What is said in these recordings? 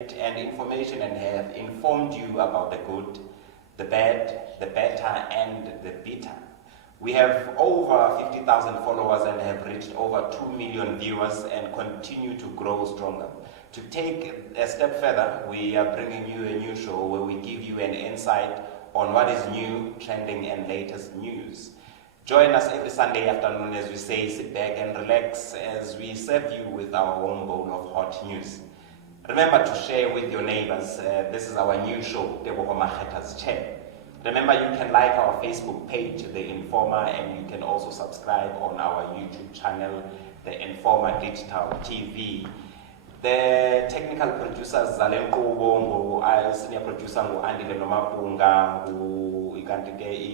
and information and have informed you about the good, the bad, the better, and the bitter. We have over 50,000 followers and have reached over 2 million viewers and continue to grow stronger. To take a step further, we are bringing you a new show where we give you an insight on what is new, trending, and latest news. Join us every Sunday afternoon as we say, sit back and relax as we serve you with our own bowl of hot news. Remember to share with your neighbors. This is our new show, Teboho Makhetha's Chair. Remember, you can like our Facebook page, The Informer, and you can also subscribe on our YouTube channel, The Informer Digital TV. The technical producers, Zalen Kobo, senior producer, Andy Lenomapunga,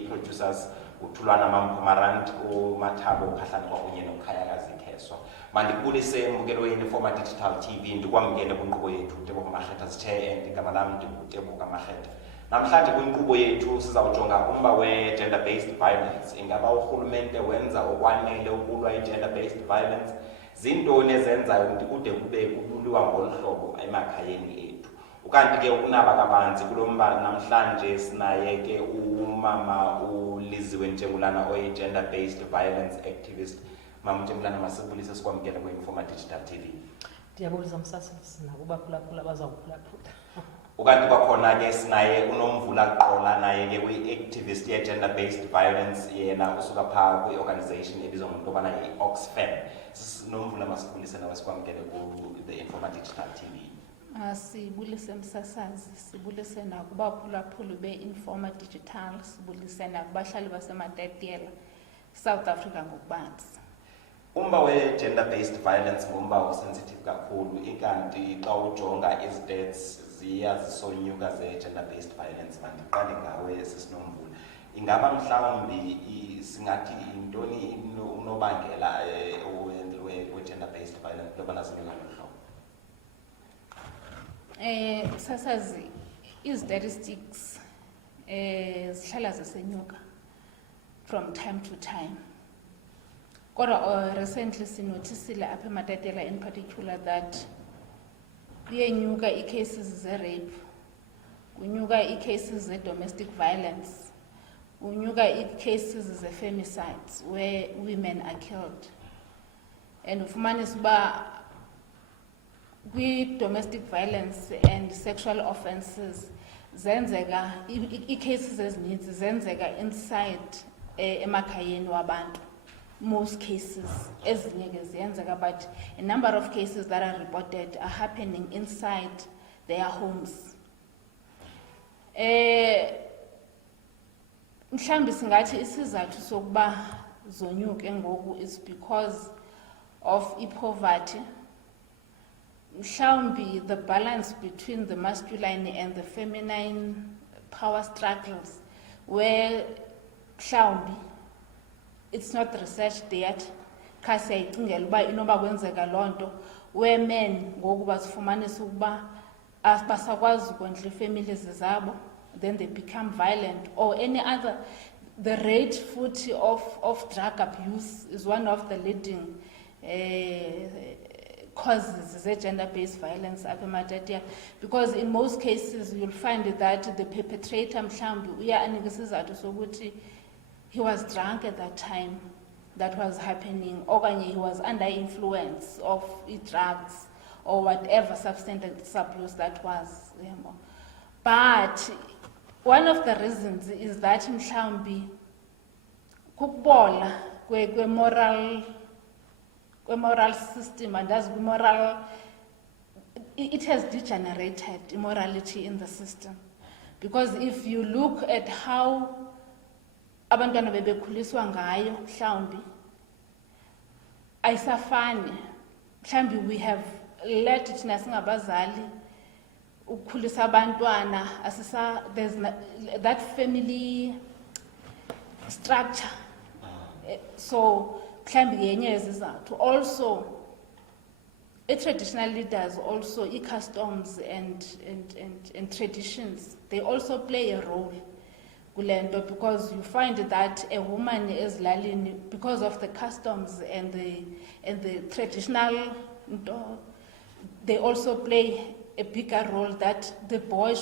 producers, Tulwana Mampomarant, Matabo, Pasanwa, Unyeno, Kayagazi Keso. Mandibulise, Mugelo Informer Digital TV, and the one get a Bungo to Teboho Makhetha's Chair and the Gamalam to Teboho Makhetha. Namhlanje kwinkqubo yethu sizawujonga umba we-gender-based violence. Ingaba urhulumente wenza okwanele ukulwa i-gender-based violence? Zintoni ezenzayo ukuthi kude kube kululiwa ngolu hlobo emakhayeni ethu? Ukanti ke ukunaba kabanzi kulo mba namhlanje sinaye ke umama uLiziwe Ntshengulana oyi-gender-based violence activist. Mama Ntshengulana, masibulise sikwamkele kwi-Informer Digital TV. Ndiyabuza msasisi nakubaphulaphula abazakuphulaphula. Ukanti kwakhona ke sinaye uNomvula Qola naye ke kwi-activist ye-gender-based violence yena usuka phaa kwi-organization ebizwa ngokubana yi-Oxfam. Nomvula, masibulise nawe sikwamkele ku-The Informer Digital TV. Sibulise msasazi, sibulise nakubaphulaphuli be-Informer Digital, sibulise nakubahlali baseMatatiyela, South Africa ngokubanzi. Umba we-gender-based violence ngumba osensitive kakhulu, ikanti xa ujonga ezi-deaths ziyazisonyuka ze-gender-based violence. Mandiqale ngawe sisiNomvula. Ingaba mhlawumbi singathi yintoni unobangela we-gender-based violence loba nasinyuka ngomhlobo? Sasazi, i-statistics zihlala zisenyuka from time to time. Kodwa recently sinotisile apha eMatatiyela in particular that kuyenyuka i-cases ze-rape, kunyuka i-cases ze-domestic violence, kunyuka i-cases ze-femicides where women are killed. And ufumanisa uba kwi-domestic violence and sexual offences zenzeka i-cases ezininzi zenzeka inside emakhayeni wabantu. Most cases ezinye ke ziyenzeka, but a number of cases that are reported are happening inside their homes. Mhlambi singathi isizathu sokuba zonyuke ngoku is because of poverty. Mhlambi the balance between the masculine and the feminine power struggles, where mhlambi it's not researched yet, kasi ayicingela uba inoba kwenzeka lonto, where men ngoku bazifumanisa ukuba basakwazi ukondla families zabo, then they become violent, or any other. The rate futhi of drug abuse is one of the leading causes of gender-based violence apha eMatatiyela, because in most cases you'll find that the perpetrator mhlambi uyanika isizathu sokuthi he was drunk at that time that was happening, okanye he was under influence of drugs or whatever substance abuse that was. But one of the reasons is that mhlambi kukubola kwe-moral system, and as moral, it has degenerated immorality in the system. Because if you look at how abantwana bebekhuliswa ngayo mhlawumbi ayisafani, mhlawumbi we have let thina singabazali ukukhulisa abantwana there's that family structure. So mhlawumbi yenye yezizathu. Also traditional leaders, also customs and traditions, they also play a role. Because you find that a woman is lalini, because of the customs and the traditional, they also play a bigger role, that the boy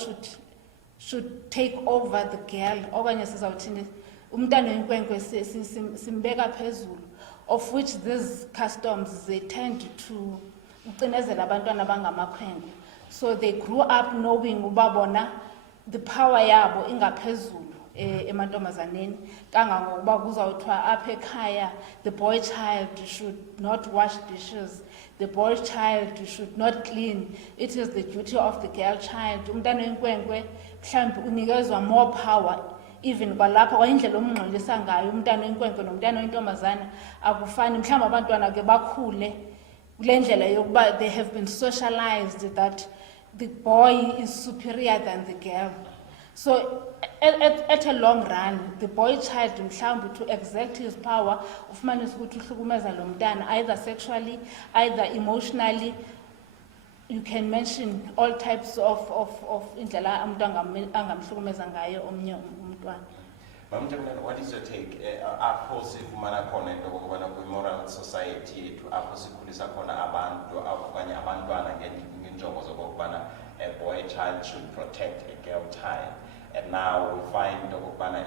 should take over the girl. Okanye sizawuthini, umntana oyinkwenkwe simbeka phezulu, of which these customs, they tend to ucinezela abantwana abangamakhwenkwe. So they grew up knowing uba bona the power yabo ingaphezulu emantombazaneni, kangangokuba kuzawuthiwa apha ekhaya the boy child should not wash dishes, the boy child should not clean, it is the duty of the girl child. Umntana oyinkwenkwe mhlawumbi unikezwa more power, even kwalapha kwayindlela omngxolisa ngayo umntana oyinkwenkwe nomntana oyintombazana akufani. Mhlawumbi abantwana ke bakhule kule ndlela yokuba they have been socialized that the boy is superior than the girl. So at a long run, the boy child mhlawumbi to exert his power ufumanisa ukuthi uhlukumeza lo mntana either sexually, either emotionally. You can mention all types of indlela umuntu angamhlukumeza ngayo omnye umntwana. What is your take? Apho sifumana khona into okubana kwi-moral society yethu apho sikhulisa khona abantu okanye abantwana ngenjongo zokubana a boy child should protect a girl child, and now we find okubana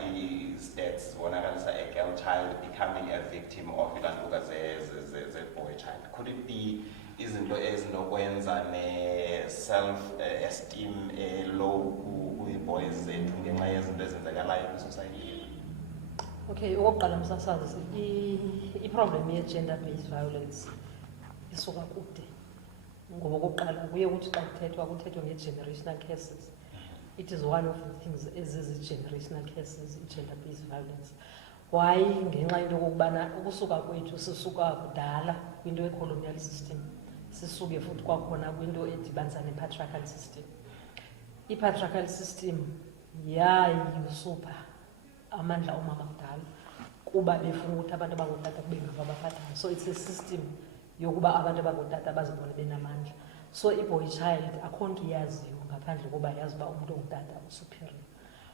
stats bonakalisa a girl child becoming a victim of ilantuka ze-boy child. Could it be izinto ezinokwenza ne-self-esteem low kwi-boys zethu ngenxa yezinto ezenzekalayo kwi-society yethu? Okay, okokuqala msasazi, i-problem ye-gender-based violence isuka kude. Ngoba okokuqala kuye ukuthi xa kuthethwa nge-generational cases, it is one of the things ezizi-generational cases, i-gender-based violence. Why? Ngenxa into okokubana ukusuka kwethu sisuka kudala kwinto ye-colonial system, sisuke futhi kwakhona kwinto edibanisa ne-patriarchal system. I-patriarchal system yayusupha amandla omama kudala kuba befuna ukuthi abantu abangotata kube ngabo abaphathayo. So it's a system yokuba abantu abangotata bazibone benamandla. So i-boy child akho nto iyaziyo ngaphandle koba yazi uba umuntu ongutata usuperior.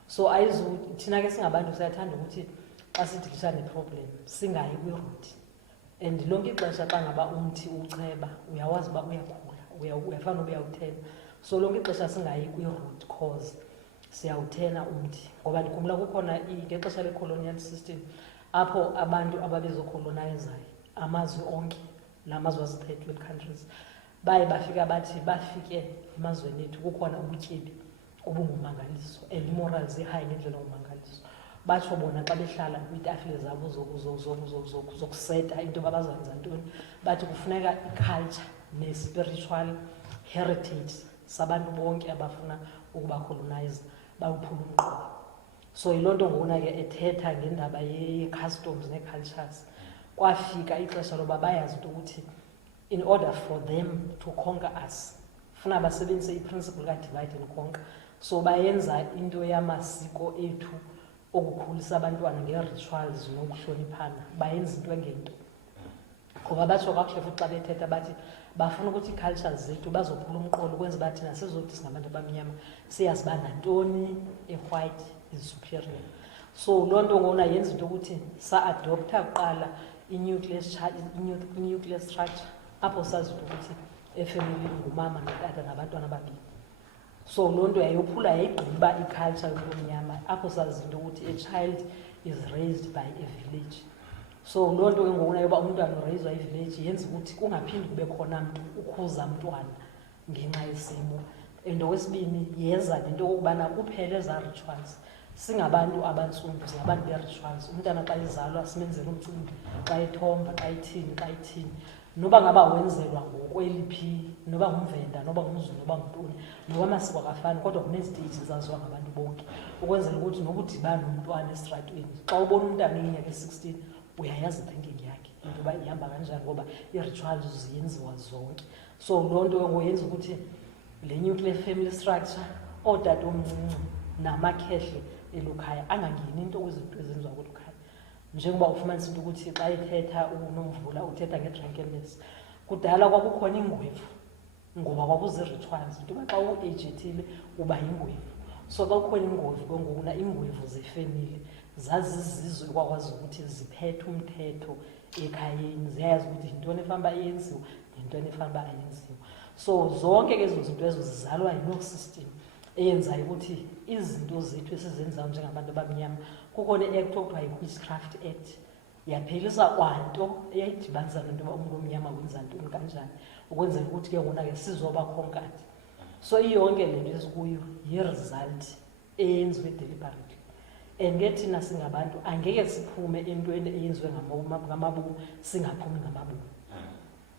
So thina ke singabantu siyathanda ukuthi xa sidilisa ne-problem singayi kwi-root, and lonke ixesha xa ngaba umthi ucheba uyawazi uba uyakhula, uyafana uba uyawuthena. So lonke ixesha singayi kwi-root cause siyawuthena umthi, ngoba ndikhumbula kukhona ngexesha le-colonial system apho abantu ababezocolonizayo amazwe onke, la mazwe azi-third world countries, baye bafike emazweni ethu kukhona ubutyebi obungumangaliso and i-morals zihigh ngendlela ngumangaliso. Batsho bona xa behlala kwiitafile zabo zokuseta into babazanza ntoni, bathi kufuneka i-culture ne-spiritual heritage sabantu bonke abafuna ukubacolonize bawuphula umqobo. So yiloo nto ngona ke ethetha ngendaba ye-customs ne-cultures. Kwafika ixesha loba bayazi into ukuthi in order for them to conquer us funa basebenzise i-principle ka-divide and conquer. So bayenza into yamasiko ethu okukhulisa abantwana nge-rituals nokuhloniphana, bayenza into engento. Ngoba batsho kakuhle futhi xa bethetha bathi bafuna ukuthi ii-cultures zethu bazophula umqolo kwenza uba thina sizothi singabantu abamnyama siyazi uba nantoni e-white is superior. So loo nto ngona yenza into yokuthi sa-adoptha kuqala i-nuclear structure apho sazi into ukuthi efemelini ngumama notata nabantwana ababini. So loo nto yayigqiba i-culture yobumnyama apho sazi into ukuthi a child is raised by a village. So loo nto ke ngokuna yoba umntwana urayizwa ivillage yenza ukuthi kungaphindi kube khona mntu ukhuza mntwana ngenxa yesimo. And okwesibini yeza nento okokubana kuphele eza rituals. Singabantu abantsundu, singabantu be-rituals. Umntana xa ezalwa simenzela umcimbi, xa ethomba, xa ithini. Noba ngaba wenzelwa ngokweliphi, noba ngumvenda, noba ngumZulu, noba ngumntuni, noba amasiko akafani, kodwa kuneziteji zaziwa ngabantu bonke. Ukwenzela ukuthi nokudibana nomntwana esitratweni. Xa ubona umntana iminyaka e-16, uyayazi thinking yakhe into yoba ihamba kanjani ngoba ii-rituals ziyenziwa zonke. So loo nto ngoyenza ukuthi le nuclear family structure, ootata omncinci namakhehle elukhaya angangeni into kwizinto ezenziwa kwelo khaya. Njengoba ufumanisa into ukuthi xa ethetha uNomvula uthetha nge-drunkenness, kudala kwakukhona ingwevu ngoba kwakuzii-rituals into yoba xa u-agethile uba yingwevu. So xa kukhona ingwevu ke ngokuna ingwevu zefemeli zazizizwe kwakwazi ukuthi ziphethe umthetho ekhayeni, ziyayazi ukuthi yintoni efanele uba iyenziwe, yintoni efanele uba ayenziwe. So zonke ke ezo zinto ezo zizalwa yiloo system eyenzayo ukuthi izinto zethu esizenzayo njengabantu abamnyama kukho ne-act okuthiwa yi-Witchcraft Act yaphelisa kwanto eyayidibanisa nento yoba umntu omnyama wenza ntoni kanjani ukwenzela ukuthi ke ngona ke sizoba khonkati. So iyonke le nto esikuyo yi-result eyenziwe deliberately, and ke thina singabantu angeke siphume entweni eyenziwe ngamabubu singaphumi ngamabubu,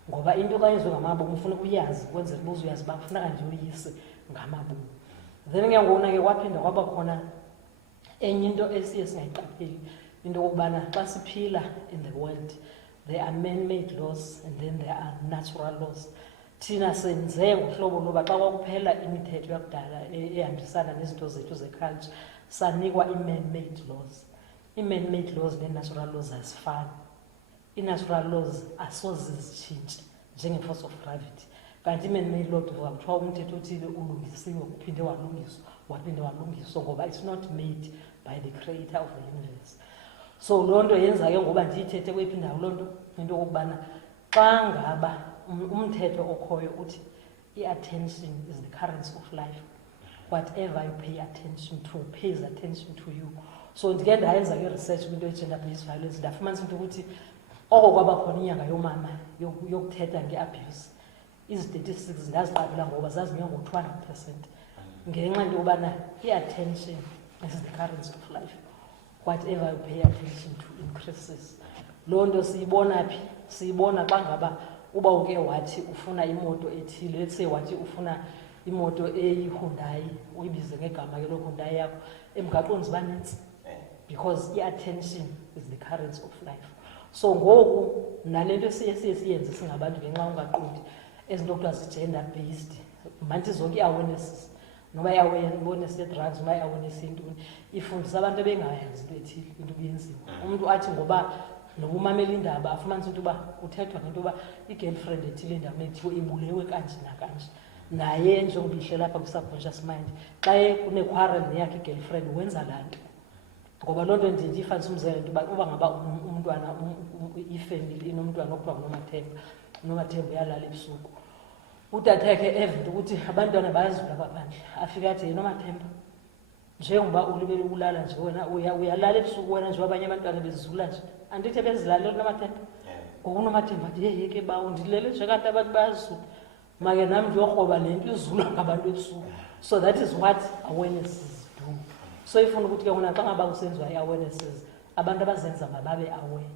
ngoba into xa yenziwe ngamabubu ufuna uyazi ukwenzela uba uzuyazi uba kufuneka nje uyise ngamabubu. Then ke ngona ke kwaphinda kwaba khona enye into esiye singayiqapheli, into yokubana xa siphila in the world there are man-made laws and then there are natural laws. Thina senze ngohlobo loba xa kwakuphela imithetho yakudala ehambisana nezinto zethu zeculture sanikwa i-man-made laws. I-man-made laws ne-natural laws azifani. I-natural laws asoze zitshintshe njenge-force of gravity, kanti i-man-made law kuthiwa umthetho othile ulungisiwe uphinde walungiswa ngoba it's not made by the creator of the universe. So loo nto yenza ke ngoba ndiyithethe kweyiphi indawo loo nto into okokubana xa ngaba umthetho okhoyo uthi i-attention is the currency of life, whatever you pay attention to pays attention to you. So ndike ndayenza ke research kwinto ye-gender based violence ndafumanisa into ukuthi oko kwaba khona inyanga yomama yokuthetha nge-abuse, izi-statistics ndaziqaphela ngoba zazinywe ngo-200% ngenxa into yobana i-attention is the currency of life, whatever you pay attention to increases. Loo nto siyibona phi? Siyibona xa ngaba uba uke wathi ufuna imoto ethile, let's say wathi ufuna imoto eyi-Hyundai uyibize ngegama ke loo Hyundai yakho, emgaqweni ziba nintsi because i-attention is the currency of life. So ngoku nale nto siyenze singabantu ngenxa ungaqondi ezinto kuthiwa zi-gender based, manthi zonke i-awarenesses noba i-awareness ye-drugs noba i-awareness yentoni ifundisa abantu ebengayazi into ethile into kuyenziwa. Umntu athi ngoba noba umamela indaba afumanisa into yoba kuthethwa ngento yoba i-girlfriend ethile endaweni ethiwe ibulewe kanje nakanje, naye njengoba ihle lapha kwi-subconscious mind xa kunequarrel neyakhe i-girlfriend wenza laa nto. Ngoba loo nto ndiyifanisa umzekelo into yoba uba ngaba umntwana ifemily inomntwana okuthiwa nguNomathemba uyalala ebusuku, utata yakhe eva into ukuthi abantwana bayazula kwaphandle, afike athi Nomathemba njengoba ulibele ulala nje wena uyalala ebusuku wena nje abanye abantwana bezizula nje andithi bezilalele Nomathemba. Ngoku uNomathemba athi yeke bawo ndilele nje kanti abantu bayazula make nami ndiyokroba le nto izulwa ngabantu ebusuku. So that is what awarenesses do. So ifuna ukuthi ke wona xa ngaba kusenziwa i-awarenesses abantu abazenza mababe aware,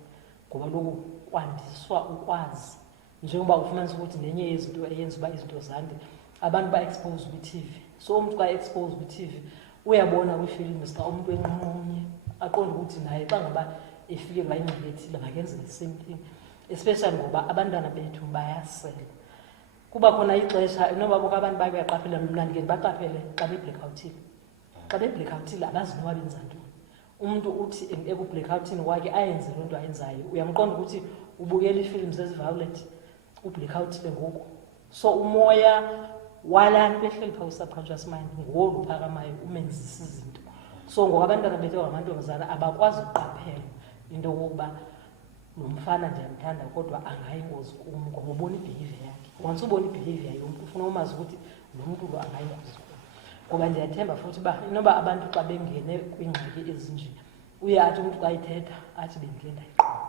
ngoba lokhu kwandiswa ukwazi njengoba ufumanisa ukuthi nenye yezinto eyenza uba izinto zande abantu ba-expose kwi-TV. So umntu xa expose kwi-TV uyabona kwi-films xa umuntu enqunqunye aqonde ukuthi naye xa ngaba efikelwa yingxaki ethile makenze the same thing, especially ngoba abantwana bethu bayasela. Kuba khona ixesha noba bonke abantu bayaqaphela, mna ndike ndibaqaphele xa be-blackoutile. Xa be-blackoutile abazi noba benza ntoni. Umntu uthi eku-blackoutini wakhe ayenze loo nto ayenzayo, uyamqonda ukuthi ubukela ii-films ezi-violent u-blackoutile ngoku. So umoya walaa nto ehleli phaa kwi-subconscious mind ngolu phakamayo umenzisa izinto. So ngoku abantwana bethu abangamantombazana abakwazi ukuqaphela into yokokuba lo mfana ndiyamthanda kodwa angayingozi kum, ngoba ubona i-behavior yakhe. Once ubona i-behavior yomntu ufuna umazi ukuthi lo mntu lo angayingozi kum. Ngoba ndiyathemba futhi uba inoba abantu xa bengene kwiingxaki ezinje uye athi umntu xa ithetha athi bendike ndayiqonda.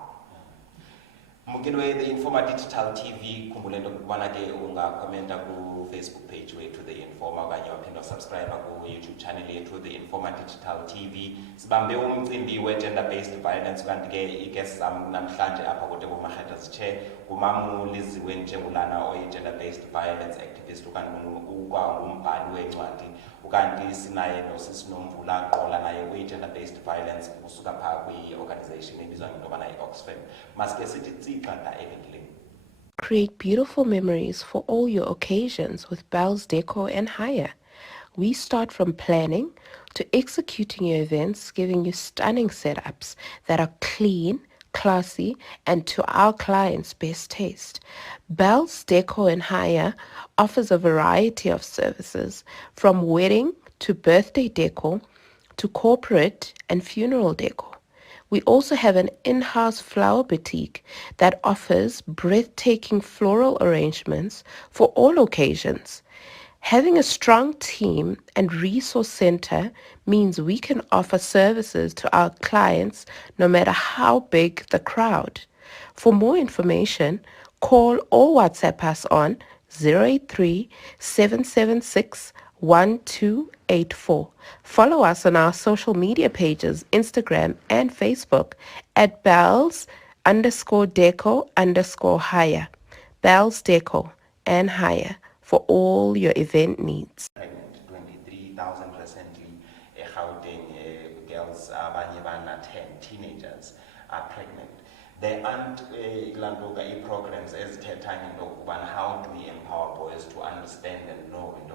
Mukilwe the Informer Digital TV, khumbule into kubana ke ungakomenta ku Facebook page wethu The Informer okanye waphinda subscribe ku YouTube channel yethu The Informer Digital TV. Sibambe umcimbi we-gender based violence, kanti ke i-guest sam namhlanje apha kuTeboho Makhetha sithe kumamuliziwe njengulana oyi-gender based violence activist ukanti ukwangumbhali wencwadi, ukanti sinaye nosisinomvula qola naye uyi-gender based violence kusuka phaa kwi-organization ebizwa ngento yobana i-Oxfam. Maske sithi tsika directly. Create beautiful memories for all your occasions with BELLZ DECO and Hire. We start from planning to executing your events, giving you stunning setups that are clean, classy, and to our clients' best taste. BELLZ DECO and Hire offers a variety of services from wedding to birthday decor to corporate and funeral decor. We also have an in-house flower boutique that offers breathtaking floral arrangements for all occasions. Having a strong team and resource center means we can offer services to our clients no matter how big the crowd. For more information, call or WhatsApp us on 083 776 1284. Follow us on our social media pages, Instagram and Facebook at BELLZ_DECO_hire. BELLZ DECO and hire for all your event needs. Pregnant, 23,000 recently, Gauteng girls, 10 teenagers are pregnant. There aren't programs as time in how do we empower boys to understand and know in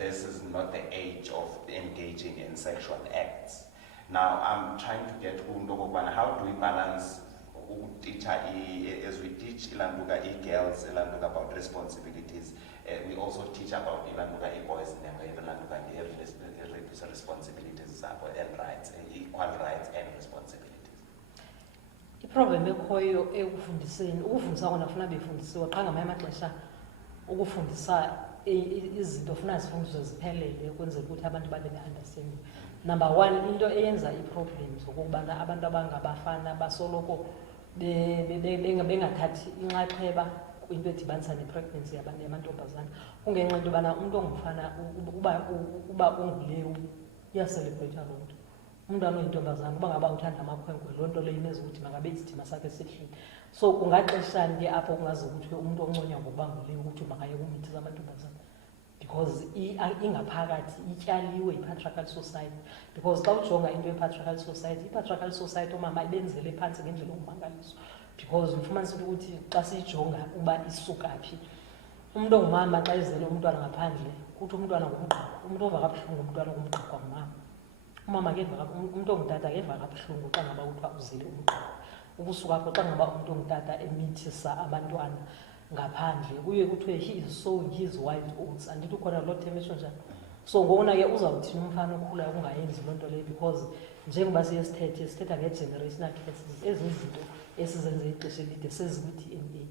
this is not the age of engaging in sexual acts. Now I'm trying to get how do we balance as we teach girls about responsibilities, we also teach about boys responsibilities and rights, equal rights and responsibilities. Iproblem ekhoyo ekufundiseni ukufundisa kona funa befundisiwe xa ngamanye amaxesha ukufundisa izinto funa zifundiswe ziphelele ukwenzela ukuthi abantu babe ne-understanding. Number one, into eyenza ii-problems okokubana abantu abangabafana basoloko bengathathi inxaxheba kwinto edibanisa ne-pregnancy yamantombazana kungenxa into yobana umntu ongumfana uba ungulewu iyaselebreyitha loo nto. Umntwana oyintombazana uba ngaba uthanda amakhwenkwe loo nto leyo imenza ukuthi makabe isidima sakhe sihlile. So kungaxeshani ke apho kungaze ukuthi umntu onconywa ngokuba ngulewu ukuthi makaye kumithiza amantombazana because ingaphakathi ityaliwe i-patriarchal society. Because xa ujonga into ye-patriarchal society, i-patriarchal society omama ibenzele phantsi ngendlela ongumangaliso because ufumanisa ukuthi xa siyijonga uba isuka phi. Umntu ongumama xa ezele umntwana ngaphandle kuthi umntwana ngumgqakwa, umntu ova kabuhlungu umntwana ngumgqakwa ngumama. Umama ke umntu ongutata keva kabuhlungu xa ngaba kuthiwa uzele umgqakwa. Ukusuka apho xa ngaba umntu ongutata emithisa abantwana ngaphandle kuye kuthiwe he is sowing his wild oats. Andithi ukhona loo term etsho njalo. So ngokuna ke uzawuthini umfana okhulayo kungayenzi loo nto leyo because njengoba siye sithetha nge-generational cases ezinye izinto esizenze ixesha elide sezikwi-DNA.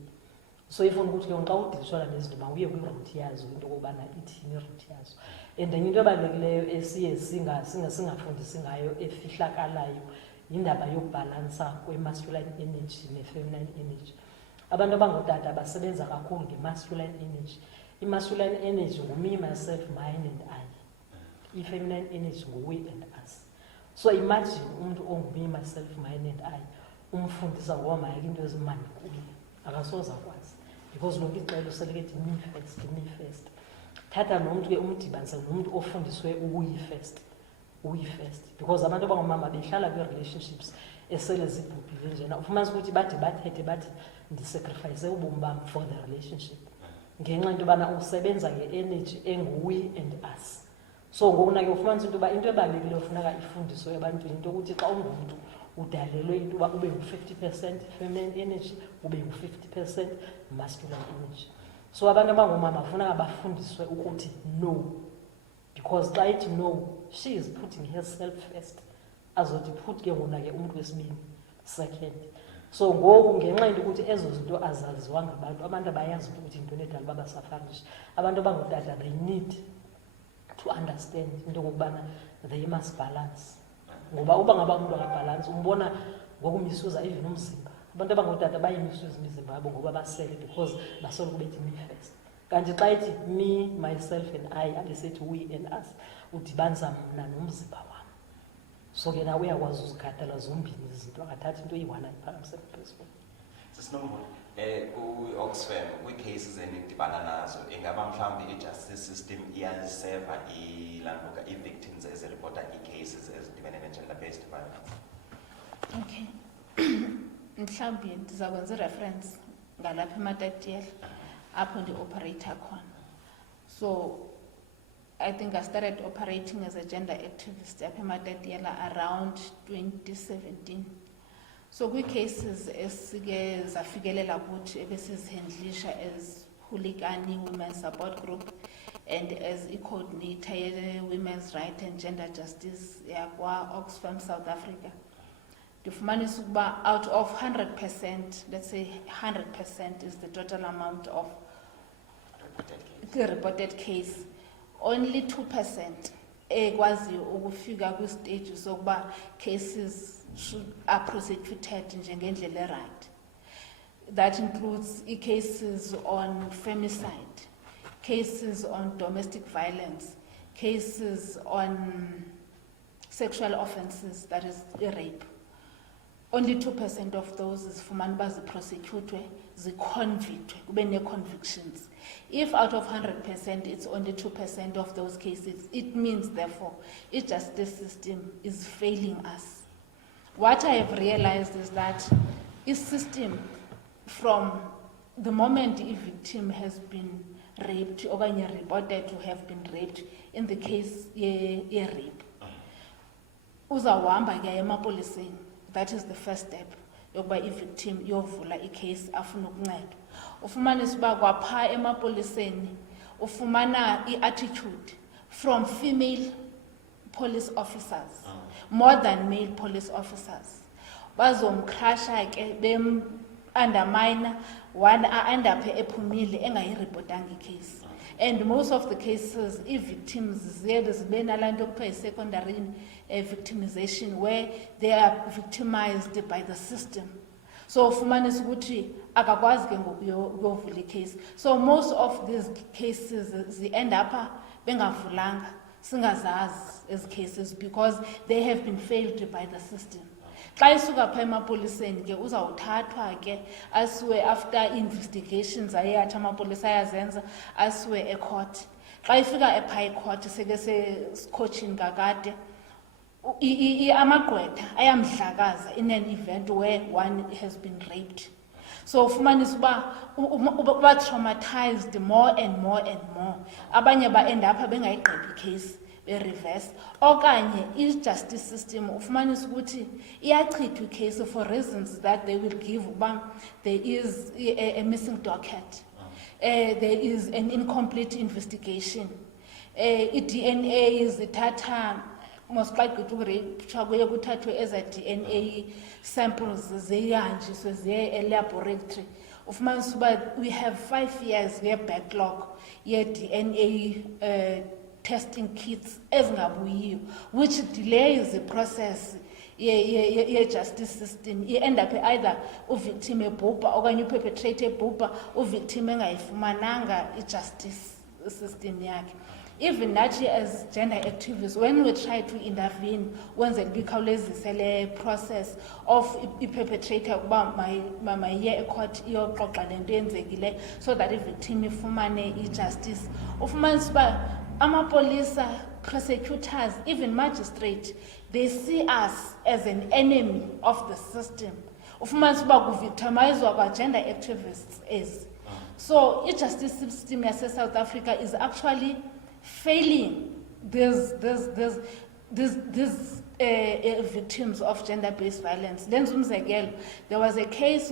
So ifuna ukuthi ke xa udilishwana nezinto mawuye kwi-root yazo into okokubana ithini i-root yazo. And then into ebalulekileyo esiye singafundisi ngayo efihlakalayo yindaba yokubhalansa kwe-masculine energy ne-feminine energy. Abantu abangootata basebenza kakhulu nge-masculine energy. I-masculine energy ngumi, myself, mine and I. I-feminine energy ngu-we and us. So imagine umuntu ongumi, myself, mine and I umfundisa ngoba mayeke into ezimandi kuye akasoza kwazi because lonke ixelo selikethi me first. Thatha nomntu ke umdibanise nomuntu ofundiswe uyi first because abantu abangomama behlala kwi-relationships esele zibhubhile njena ufumanisa ukuthi bade bathethe bathi ndisacrifice ubomi bam for the relationship ngenxa into yobana usebenza nge-energy engu-we and us. So ngokuna ke ufumanisa into yoba into ebalulekileyo funeka ifundiswe ebantwini into yokuthi xa ungumntu udalelwe into yoba ube ngu-50% feminine energy ube ngu-50% masculine energy. So abantu abangomama funeka bafundiswe ukuthi no, because xa ithi no she is putting herself first azothi put ke ngona ke umntu wesibini second. So ngoku ngenxa into ukuthi ezo zinto azaziwa ngabantu abantu abayazi ukuthi into nedala babasafarish. Abantu abangotata they need to understand into okubana they must balance. Ngoba uba ngaba umuntu akabhalance umbona ngokumisuza even umzimba. Abantu abangotata bayimisuza imizimba yabo ngoba basele because basoloko bethi me first. Kanti xa ithi me, myself and I abesithi we and us udibanisa mna nomzimba wami. So ke nawe uyakwazi uzikhathala zombini izinto akathathi into eyi-one ayiphakamisele phezulu. Sisinombolo ku-Oxfam kwi-cases enidibana nazo ingaba mhlawumbi i-justice system iyaziseva ii-victims eziripota ii-cases ezidibene ne-gender-based violence? Okay. Mhlawumbi ndizakwenza i-reference ngalapha eMatatiyela apho ndi-operator khona. So I think I started operating as a gender activist apha eMatatiyela around 2017. So kwi-cases esike zafikelela kuthi ebesizihandlisha as Hulikani Women's Support Group and as i-coordinator ye-Women's Right and Gender Justice yakwa Oxfam South Africa. ndifumanisa ukuba out of 100%, let's say 100% is the total amount of reported case, only 2% ekwaziyo ukufika kwistage sokuba cases are prosecuted njengendlela right. That includes cases on femicide, cases on domestic violence, cases on sexual offenses, that is rape. Only 2% of those is fumana uba ziprosecutwe, ziconvictwe, kube ne-convictions. If out of 100% it's only 2% of those cases, it means therefore the justice system is failing us. What I have realized is that this system, from the the victim has been raped or reported to have been raped in the case rape, uzawuhamba ke emapoliseni. That is the first step. Yokuba i-victim yovula i-case afuna ukuncedwa. Ufumanisa uba kwapha emapoliseni ufumana i-attitude from female police officers more than male police officers. Bazomkrasha ke undermine one andaphe ephumile engayirepotanga i-case. And most of the cases, victims zibe nalanto kuthiwa secondary victimization, where they are victimized by the system. So fumanisa ukuthi akakwazi ke ngokuyovula i-case. So most of these cases they end up bengavulanga, singazazi as cases, because they have been failed by the system. Xa isuka pha emapoliseni ke uzawuthathwa ke asiwe after investigations ayathi amapolisa ayazenza asiwe ecourt. Xa ifika epha ecourt seke sesikhochini kakade amagqwetha ayamdlakaza in an event where one has been raped. So ufumanisa uba traumatized more and more and more. Abanye ba end up bengayigqibi case reverse. Okanye i-justice system ufumanisa ukuthi iyachithwa case for reasons that they will give uba there is a missing docket, there is an incomplete investigation, i-DNA zithatha most likely to kuye kuthathwe eza DNA samples ziyanjiswe ziye elaboratory. Ufumanisa uba we have 5 years backlog ye-DNA testing kits ezingabuyiyo, which delays the process ye-justice system. End up either uvictim ebhubha okanye uperpetrator ebhubha, uvictim engayifumananga i-justice system yakhe. Even nathi as gender activists, when we try to intervene, when the process of perpetrator ukuba mayiye ecourt iyoxoxa lento yenzekile so that i-victim ifumane i-justice, ufumanisa uba amapolisa, prosecutors, even magistrates, they see us as an enemy of the system. Ufumanisa uba kuvictimizwa kwa-gender activists is. So i-justice system yase-South Africa is actually failing these victims of gender-based violence. Lenza umzekelo, there was a case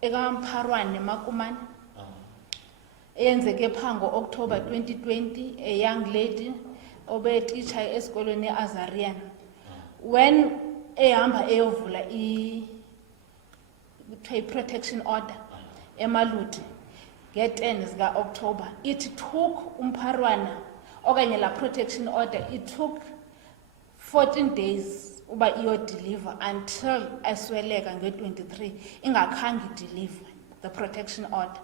ekamparwane Makumane eyenzeke pha ngo-October 2020, a young lady obetitsha esikolweni e-Azarian. When ehamba eyovula i-protection order eMaluti nge-10 zika-October, it took umpharwana okanye la protection order, it took 14 days uba iyo-deliver until asweleka nge-23 ingakhange deliver the protection order.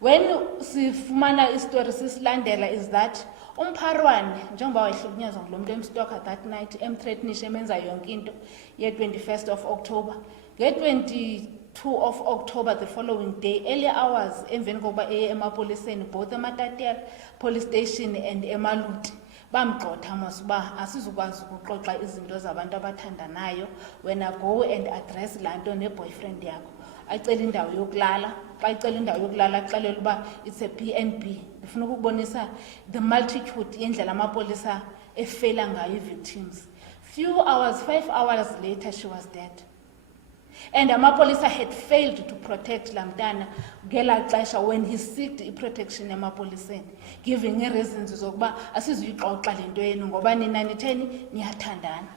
When sifumana istory sisilandela is that umpharwane njengoba wayehlukunyezwa ngulo muntu emstoka that night emthreatenisha emenza yonke into ye-21st of October, nge-22 of October, the following day, early hours, emveni kokuba eye emapoliseni, both eMatatele police station and eMaluti, bamgxotha mos uba asizukwazi ukuxoxa izinto zabantu abathandanayo when I go and address laa nto ne-boyfriend yakho. Acela indawo yokulala, xa icela indawo yokulala axelela uba it's a PNB. Ndifuna ukubonisa the multitude yendlela amapolisa efeyila ngayo i-victims. 5 hours later, she was dead. And amapolisa had failed to protect lamtana ngela xesha when he sought protection emapoliseni, giving reasons zokuba asizuyixoxa lento yenu ngoba nina nitheni niyathandana.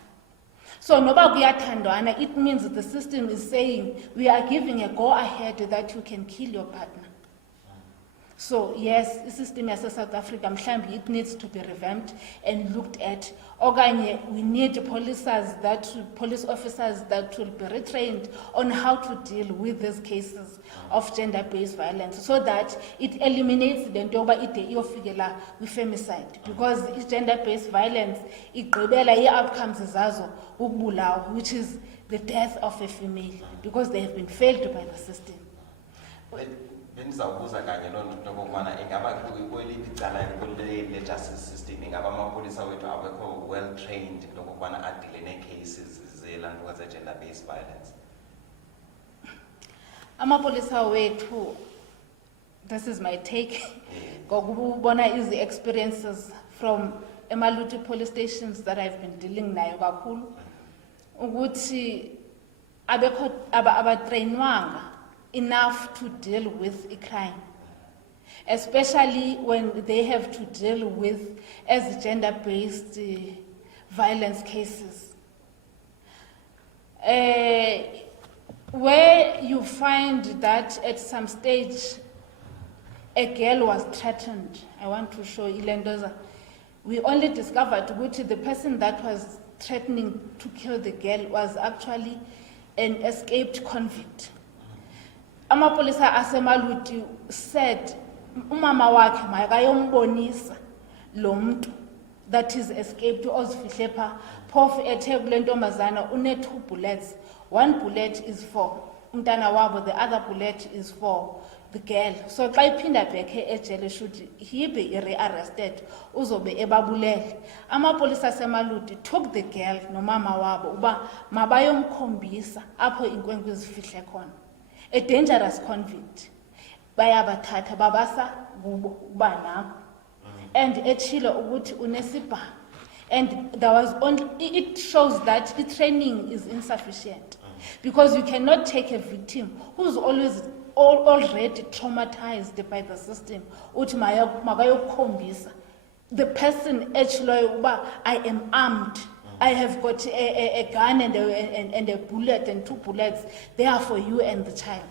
So noba kuyathandwana, it means the system is saying we are giving a go-ahead that you can kill your partner. So yes, the system as South Africa, mhlambi, it needs to be revamped and looked at. Okanye, we need police officers that will be retrained on how to deal with these cases of gender-based violence, so that it eliminates the ntoba ide iyofikela kwi-femicide, because gender-based violence igqibela i-outcomes zazo ukubulawa, which is the death of a female, because they have been failed by the system. Bendizawubuza kanye loo nto okokubana ingaba kweliphi icala le-justice system ingaba amapolisa wethu awekho well trained into okokubana adile nee-cases zelantuka ze-gender-based violence. Amapolisa wethu, this is my take, ngokubona izi experiences from Emaluti police stations that I've been dealing nayo kakhulu, ukuthi abekho abatrainwanga enough to deal with a crime, especially when they have to deal with as gender-based violence cases. Where you find that at some stage a girl was threatened, I want to show Ilendoza, we only discovered that the person that was threatening to kill the girl was actually an escaped convict. Amapolisa aseMaluti said, umama wakhe makayombonisa lo muntu that is escaped ozifihle pha, phofu ethe kule ntombazana une 2 bullets. 1 bullet is for umntana wabo, the other bullet is for the girl. So xa iphinda back ejele should he be re-arrested, uzobe ebabulele. Amapolisa aseMaluti took the girl nomama wabo uba mabayomkhombisa apho inkwenkwe zifihle khona. A dangerous convict. Bayabathatha babasa kubo uba nako. And etshilo ukuthi unesibhamu. And there was only, it shows that the training is insufficient. Because you cannot take a victim who's already traumatized by the system. Uthi makayokhombisa. The person etshilo uba I am armed. I have got a gun and a bullet and 2 bullets there for you and the child.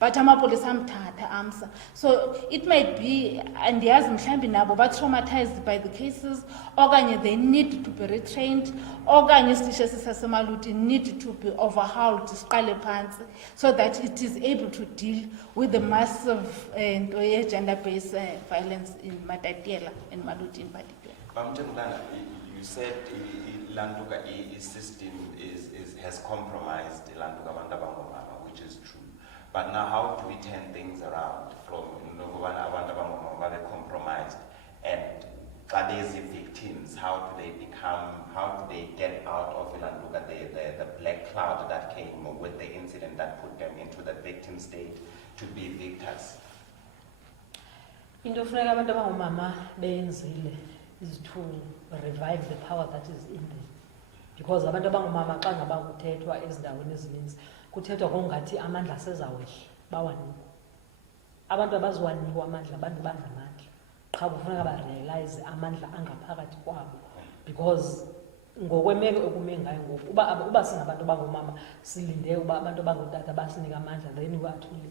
But amapolisa amthatha amsa. So it might be, and yazi mhlambi nabo ba traumatized by the cases, okanye they need to be retrained, okanye isishe saseMaluti need to be overhauled, siqale phansi, so that it is able to deal with the massive gender-based violence in Matatiela and Maluti in particular. You said Landuka system has compromised Landuka Bandabangomama, which is true. But now how do we turn things around from Bandabangomama they compromised and Kadezi victims, how do they get out of Landuka, the black cloud that came with the incident that put them into the victim state to be victors? Into funeka abantu abangomama beyenzile is to revive the power that is in them. Because abantu abangomama xa ngaba kuthethwa ezindaweni ezininzi kuthethwa kongathi amandla asezawehla bawanikwa. Abantu abaziwanikwa amandla abantu bangamandla. Qha kufuneka barealize amandla angaphakathi kwabo. Because ngokwemeko ekume ngayo ngoku uba singabantu abangomama silinde uba abantu abangotata basinika amandla then wathulile.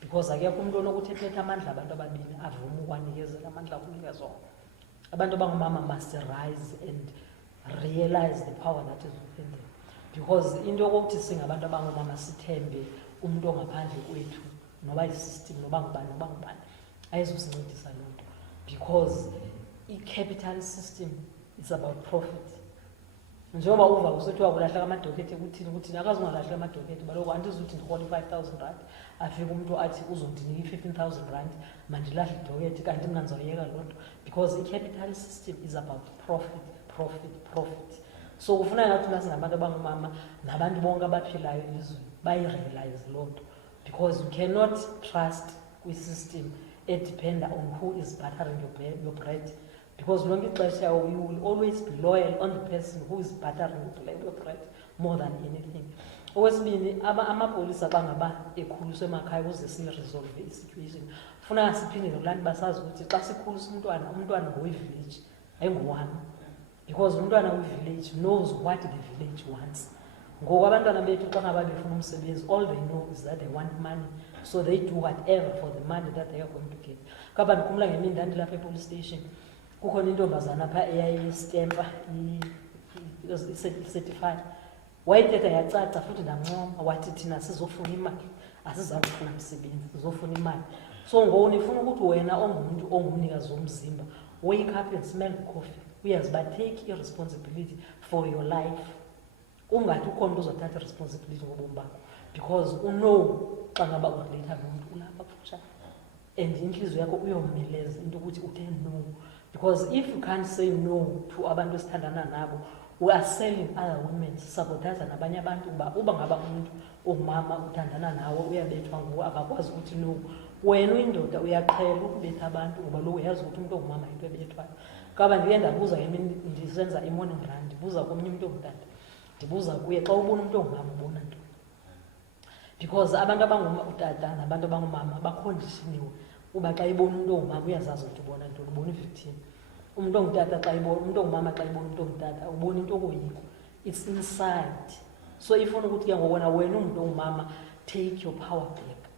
Because akekho umuntu onokuthetha amandla abantu ababini avuma ukwanikezela amandla akunika zona. Abantu abangomama must rise and realize the power that is within them. Because into yokuthi singabantu abangomama sithembe umuntu ongaphandle kwethu noba i-system noba ngubani ayizusincedisa loo nto. Because i-capital system is about profit. Njengoba uva kusithiwa kulahla kwamadokhethi kuthini akazungalahla amadokhethi baloko andizuthi ndihole 5,000 rand afike umuntu athi uzondinika 15,000 rand mandilahle idokhethi kanti mna ndizoyeka loo nto. Because i-capital system is about profit. So kufuneka nathi thina singabantu abangomama nabantu bonke abaphilayo elizweni bayirealize loo nto. Because you cannot trust kwi-system depend on who is buttering your bread. Because lonke ixesha you will always be loyal on the person who is buttering your bread more than anything. Okwesibini, amapolisa xa ngaba ekhuliswe emakhaya ukuze siresolve i-situation, funeka siphinde nokulani basazi ukuthi xa sikhulisa umntwana ngowe-village ayingowami. because umntwana village knows what the village wants. Ngoku abantwana bethu xa ngaba befuna umsebenzi, all they know is that they want money, so they do whatever for the money that they are going to get. Kaba ndikhumla ngemini ndandilapha epolice station, kukhona intombazana phaa eyayistempa i-certified. Wayithetha yacaca futhi ndamncoma, wathi thina sizofuna imali, asizakufuna msebenzi, sizofuna imali. So ngoku nifuna ukuthi wena ongumuntu ongumnikazi womzimba, wake up and smell coffee, uyazi but take irresponsibility for your life. Ungathi ukhona umuntu uzothatha responsibility ngobomi bakho, because uno xa ngaba urelate nomuntu ulapha kufutshane and inhliziyo yakho uyommeleza into ukuthi uthe no, because if you can't say no to abantu esithandana nabo, we are selling other women, sabotaza nabanye abantu uba ngaba umuntu ongumama uthandana nawe uyabethwa nguwe akakwazi ukuthi no. Wena uyindoda uyaqhela ukubetha abantu ngoba lo uyazi ukuthi umuntu ongumama into ebethwayo. Kaba ndiye ndabuza ngemini ndisenza i-morning run, ndibuza komnye umuntu ongutata, ndibuza kuye xa ubona umuntu ongumama ubona ntoni, because abantu abangutata nabantu abangumama bakhondishiniwe uba xa ibona umuntu ongumama uyazazi ukuthi ubona ntoni, ubona i-victim. Umuntu ongutata xa ibona umuntu ongumama xa ibona umuntu ongutata ubona into okuyikho, it's inside. So ifuna ukuthi ke ngokona wena umuntu ongumama take your power back,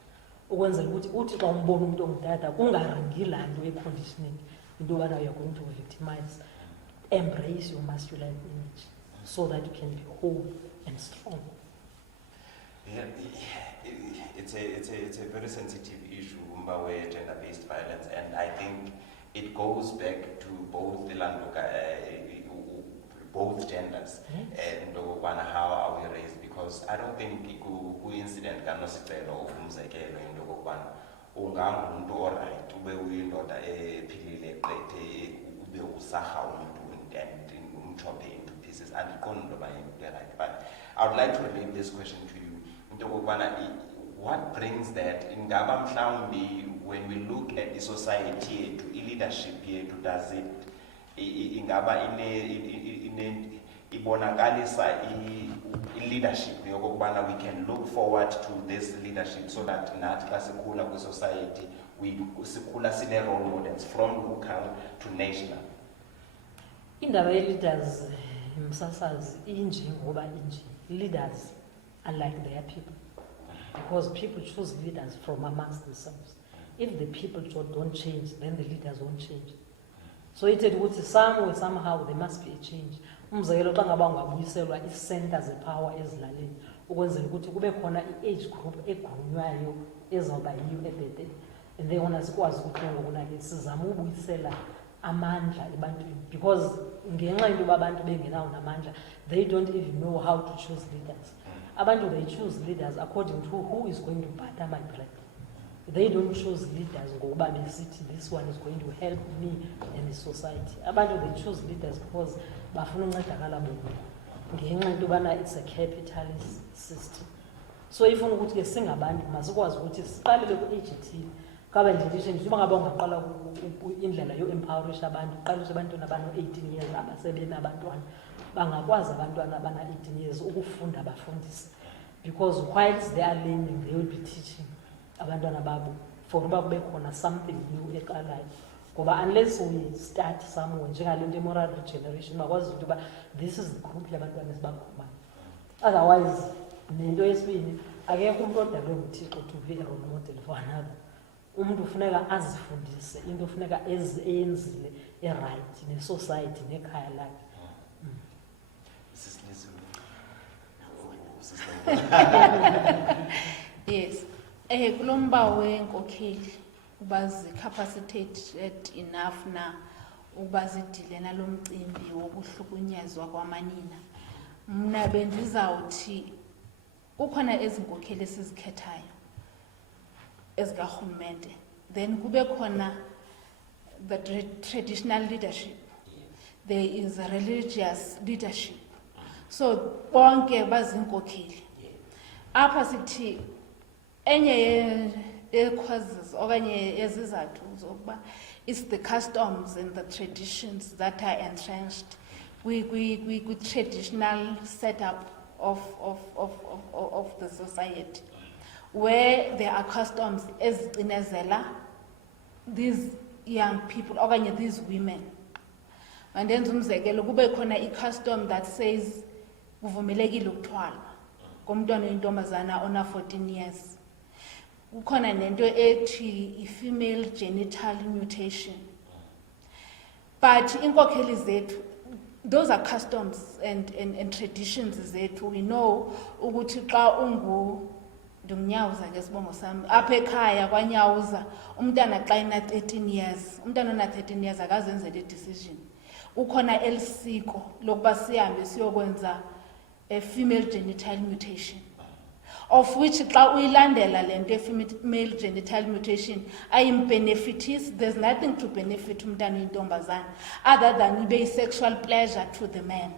ukwenzela ukuthi uthi xa umbona umuntu ongutata kungaringi laa nto econditioning into yobana you are going to victimize. Embrace your masculine image so that you can be whole and strong. Yeah, it's a very sensitive issue, gender-based violence, and I think it goes back to both the both genders and how are we raised, because I don't think incident kanosicelo umzekelo into okubana ungangumuntu alright ube uyindoda ephilile eqethe ube usaha umuntu and umchophe into pieces and iqonda into right. But I would like to relate this question to you into okubana what brings that ingaba mhlawumbi when we look at the society yethu i-leadership yethu does it ingaba ibonakalisa i-leadership yokubana we can look forward to this leadership so that nathi xa sikhula kwi-society sikhula sine-role models from local to national. Indaba ye-leaders msasazi inje ngoba inje. Leaders are like their people, because people choose leaders from amongst themselves. If the people don't change, then the leaders won't change. So it would somewhere, somehow, there must be a change. Umzekelo xa ngaba ungabuyiselwa ii-center ze-power ezilalini ukwenzela ukuthi kube khona i-age group egunywayo ezawuba yiyo ebhede, and then wona sikwazi ukuthi ngokunake sizama ubuyisela amandla ebantwini, because ngenxa into yoba abantu bengenawo namandla, they don't even know how to choose leaders. Abantu, they choose leaders according to who is going to butter my bread. They don't choose leaders ngoba besithi this one is going to help me in the society. Abantu, they choose leaders because bafuna uncedakala bona ngenxa into yobana it's a capitalist system. So ifuna ukuthi ke singabantu masikwazi ukuthi siqalele ku-AGT kabe ndilishe nje uba ngaba ungaqala indlela yo-empowerish abantu, uqalishe abantwana abano-18 years abasebena abantwana bangakwazi abantwana abana-18 years ukufunda bafundise, because whilst they are learning they will be teaching abantwana babo for uba kube khona something new eqalayo. Ngoba unless we start somewhere njengale nto moral regeneration bakwazi into yoba this is the group yabantwana esibakhuphayo, otherwise nento yesibini akekho umuntu odalwe nguThixo to be a role model for another. Umuntu ufuneka azifundise into ufuneka eyenzile e-right ne-society nekhaya lakhe. Yes. Kulomba wenkokheli uba zicapacitated enough na uba zidile nalo mcimbi wokuhlukunyezwa kwamanina. Mna bendizawuthi ukhona ezinkokheli esizikhethayo ezikarhulumente, then kube khona the traditional leadership, there is a religious leadership, so bonke bazinkokheli. Apha sithi enye causes okanye ezizathu zokuba it's the customs and the traditions that are entrenched with traditional setup of the society, where there are customs ezicinezela these young people okanye these women Mandenza umzekelo kube khona i-custom that says kuvumelekile ukuthwala komntwana oyintombazana ona 14 years. Kukhona nento ethi i-female genital mutation. But inkokheli zethu, those are customs and traditions zethu. We know ukuthi xa ndumnyawuza ke sibongo sami apha ekhaya kwanyawuza umntana xa ena 13 years, umntana ona 13 years akazenzela i-decision. Ukhona elisiko lokuba sihambe siyokwenza a female genital mutation, of which xa uyilandela le nto female genital mutation ayimbenefitis. There's nothing to benefit umntana oyintombazana other than ibe sexual pleasure to the man.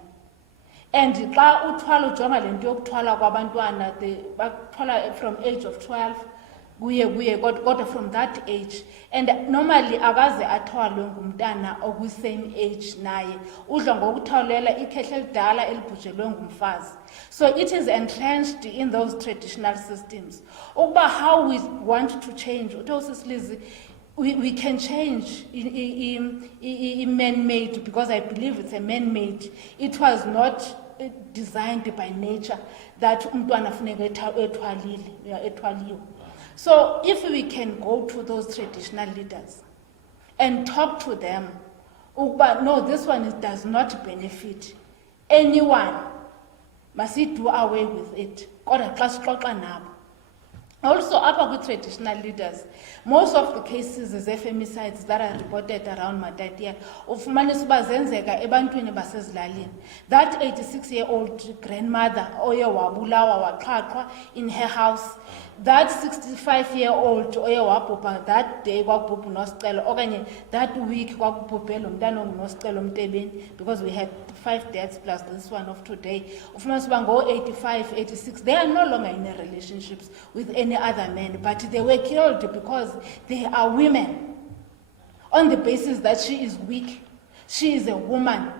And xa uthwala ujonga le nto yokuthwala kwabantwana, bathwala from age of 12 kuye kodwa from that age, and normally akaze athwalwe ngumntana okwi-same age naye, udla ngokuthwalela ikhehle elidala elibhujelwe ngumfazi. So it is entrenched in those traditional systems. Ukuba how we want to change, we can change man-made, because I believe it's a man-made. It was not designed by nature that umntwana funeka ethwaliwe. So if we can go to those traditional leaders and talk to them, no, this one does not benefit anyone, must we do away with it? Also, upper with traditional leaders, most of the cases is femicides that are reported around Matatia. That 86-year-old grandmother, Oya Wabulawa Wakakwa, in her house, that 65-year-old Oya Wapupa, that day Wapupu Nostel, Ogani, that week Wapupelum, Danom Nostelum Tebin, because we had 5 deaths plus this one of today. Of Masbango 85, 86, they are no longer in a relationships with any other men, but they were killed because they are women on the basis that she is weak, she is a woman.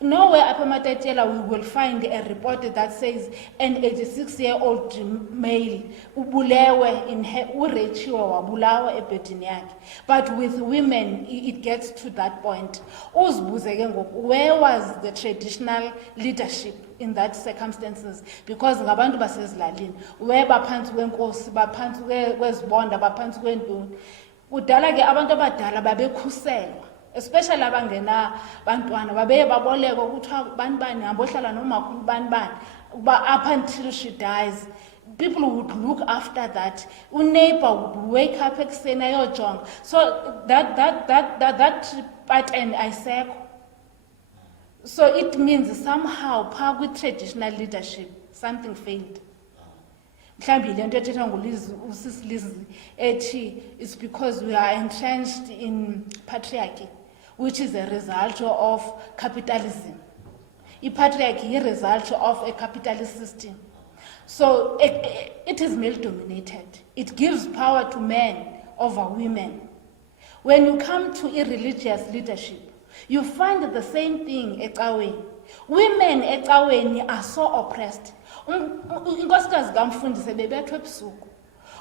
Nowhere up we will find a report that says an 86-year-old male ubulewe in her urechiwa wabulawa ebedini yakhe. But with women it gets to that point. Where was the traditional leadership in that circumstances? Because ngabantu basezilalini where baphansi kwenkosi, baphansi kwezibonda, baphansi kwentoni. Kudala ke abantu abadala babekhuselwa, especially abangena bantwana babeye baboleka ukuthi banibani abohlala nomakhulu banibani up until she dies. People would look after that. Neighbor would wake up ekuseni ayojonga. So that pattern aysekho. So it means somehow part with traditional leadership something failed. It's because we are entrenched in patriarchy, which is a result of capitalism. Patriarchy is a result of a capitalist system. So it is male-dominated. It gives power to men over women. When you come to irreligious leadership, you find the same thing ecaweni. Women ecaweni are so oppressed. Inkosikazi kaMfundisi bebethwe ebusuku.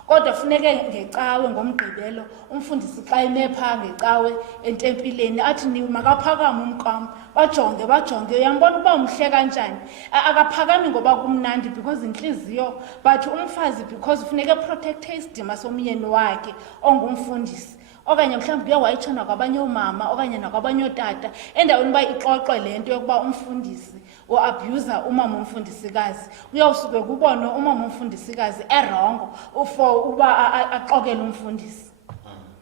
Kodwa funeke ngecawe ngomgqibelo umfundisi xa imepha ngecawe entempileni athi makaphakame umqamo bajonge uyambona uba umhle kanjani. Akaphakami ngoba kumnandi because inhliziyo, but umfazi because funeke protecte isidima somyeni wakhe ongumfundisi. Okanye mhlawumbe uye wayitshona kwabanye omama okanye nakwabanye otata endaweni uba ixoxe le nto yokuba umfundisi o-abuser umama umfundisikazi, uyawusuke kubonwe umama umfundisikazi erongo for uba axokele umfundisi.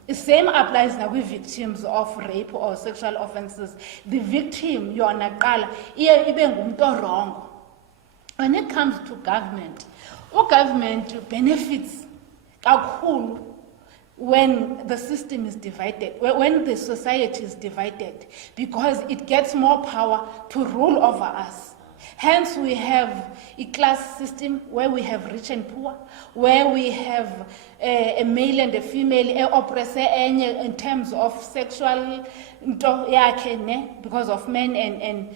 The same applies now with victims of rape or sexual offenses. The victim yona qala iye ibe ngumuntu orongo. When it comes to government benefits kakhulu when the system is divided, when the society is divided, because it gets more power to rule over us. Hence, we have a class system where we have rich and poor, where we have a male and a female, oppressor in terms of sexual, because of men and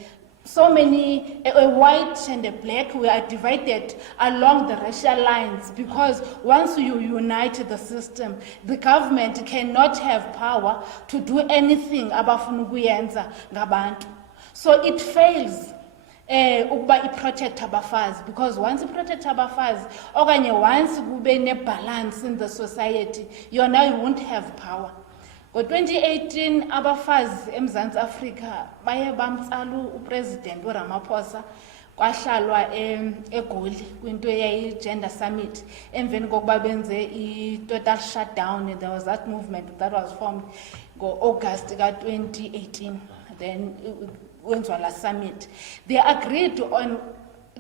so many, a white and a black, we are divided along the racial lines, because once you unite the system, the government cannot have power to do anything abafuna ukuyenza ngabantu. So it fails ukuba i-protect abafazi, because once i-protect abafazi, okanye once kube ne-balance in the society, you won't have power. Ngo-2018 abafazi eMzantsi Afrika baye bamtsala upresident uRamaphosa kwahlalwa eGoli kwinto eyayi-gender summit, emveni kokuba benze i-total shutdown, and there was that movement that was formed ngo-August ka-2018, then wenziwa la summit. They agreed on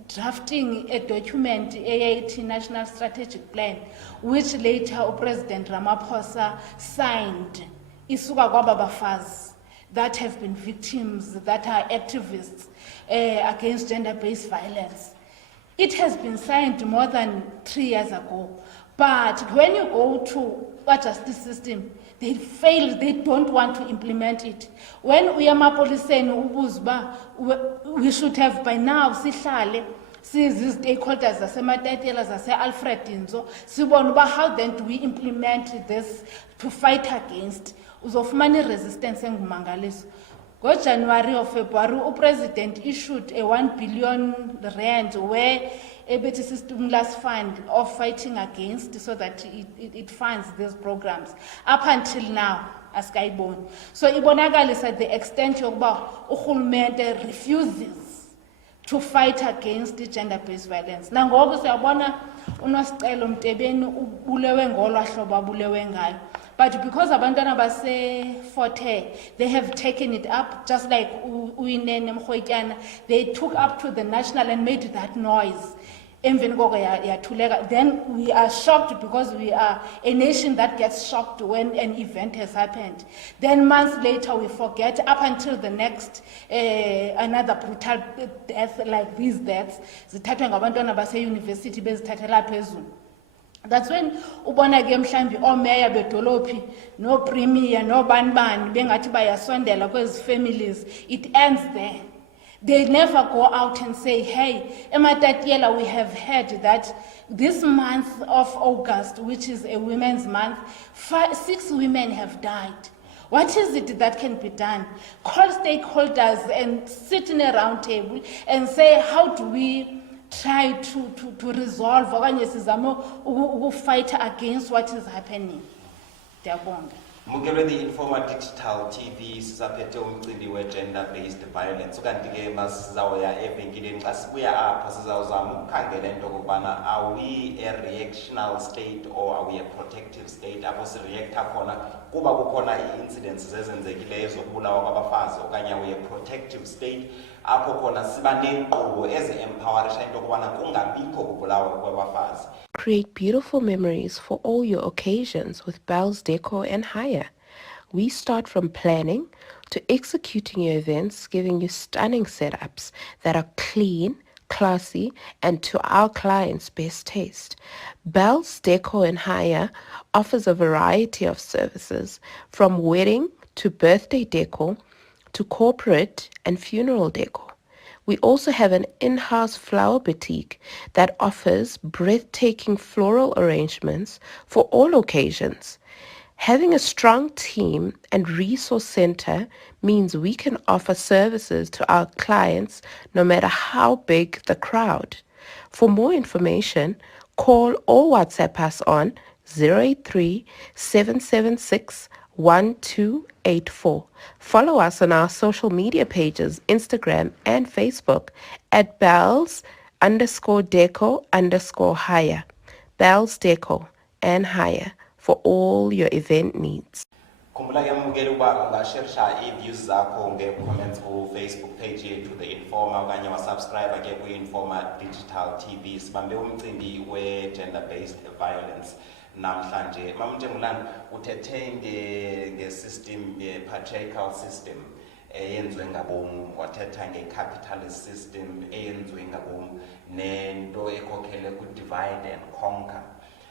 drafting a document, AIT National Strategic Plan, which later President Ramaphosa signed. Isuka kwaba bafazi that have been victims, that are activists against gender-based violence. It has been signed more than 3 years ago, but when you go to our justice system, they fail, they don't want to implement it. When we are mapoliseni ubuzba, we should have by now sihlale these stakeholders zasematatela zase-Alfred Inzo sibone uba how then do we implement this to fight against uzofumana resistance engumangaliso. January or February, the president issued a 1 billion rand where a stimulus fund of fighting against, so that it funds these programs. Up until now, as Kaibon. So Ibonagalis at the extent of Uhulmente refuses to fight against the gender-based violence. Nangoku siyabona unosicelo Mtebeni ubulewe ngolwa hlobo abulewe ngayo. But because abantwana base Forte, they have taken it up, just like Uinene Mkhoityana, they took up to the national and made that noise. Then we are shocked because we are a nation that gets shocked when an event has happened. Then months later we forget, up until the next another brutal death like these deaths. Zithathwa ngabantwana base university bezithathela phezulu. That's when ubona ke mhlambi omeya bedolophi no premier no banibani bengathi bayasondela kwezi families, it ends there. They never go out and say, hey, eMatatiela, we have heard that this month of August, which is a women's month, 6 women have died. What is it that can be done? Call stakeholders and sit in a round table and say, how do we try to resolve or fight against what is happening? Mugelo the Informer Digital TV sizaphethe umcimbi we-gender-based violence. Ukanti-ke masizawuya evenkileni xa sibuya apha sizawuzama ukukhangela into okokubana are we a reactional state or are we a protective state, apho sireacta khona kuba kukhona ii-incidents ezenzekileyo zokubulawa kwabafazi, okanye are we a protective state apho khona siba neenkqubo ezi-empowerisha into okubana kungabikho kubulawa kwabafazi. Create beautiful memories for all your occasions with BELLZ DECO and Hire. We start from planning to executing your events, giving you stunning setups that are clean, classy, and to our clients' best taste. BELLZ DECO and Hire offers a variety of services, from wedding to birthday decor to corporate and funeral decor. We also have an in-house flower boutique that offers breathtaking floral arrangements for all occasions. Having a strong team and resource center means we can offer services to our clients no matter how big the crowd. For more information, call or WhatsApp us on 083 776 1284. Follow us on our social media pages, Instagram and Facebook at BELLZ_DECO_Hire. BELLZ DECO and Hire for all your event needs. Khumbula ke mukela uba ungasharesha i-views zakho nge-comments ku-Facebook page yethu The Informer, okanye wasubscribe ke ku-Informer Digital TV. Sibambe umcimbi we-gender-based violence namhlanje. Mamntengulana uthethe nge-system, ye-patriarchal system eyenziwe ngabomu, wathetha nge-capitalist system eyenziwe ngabomu, nento ekhokhele ku-divide and conquer.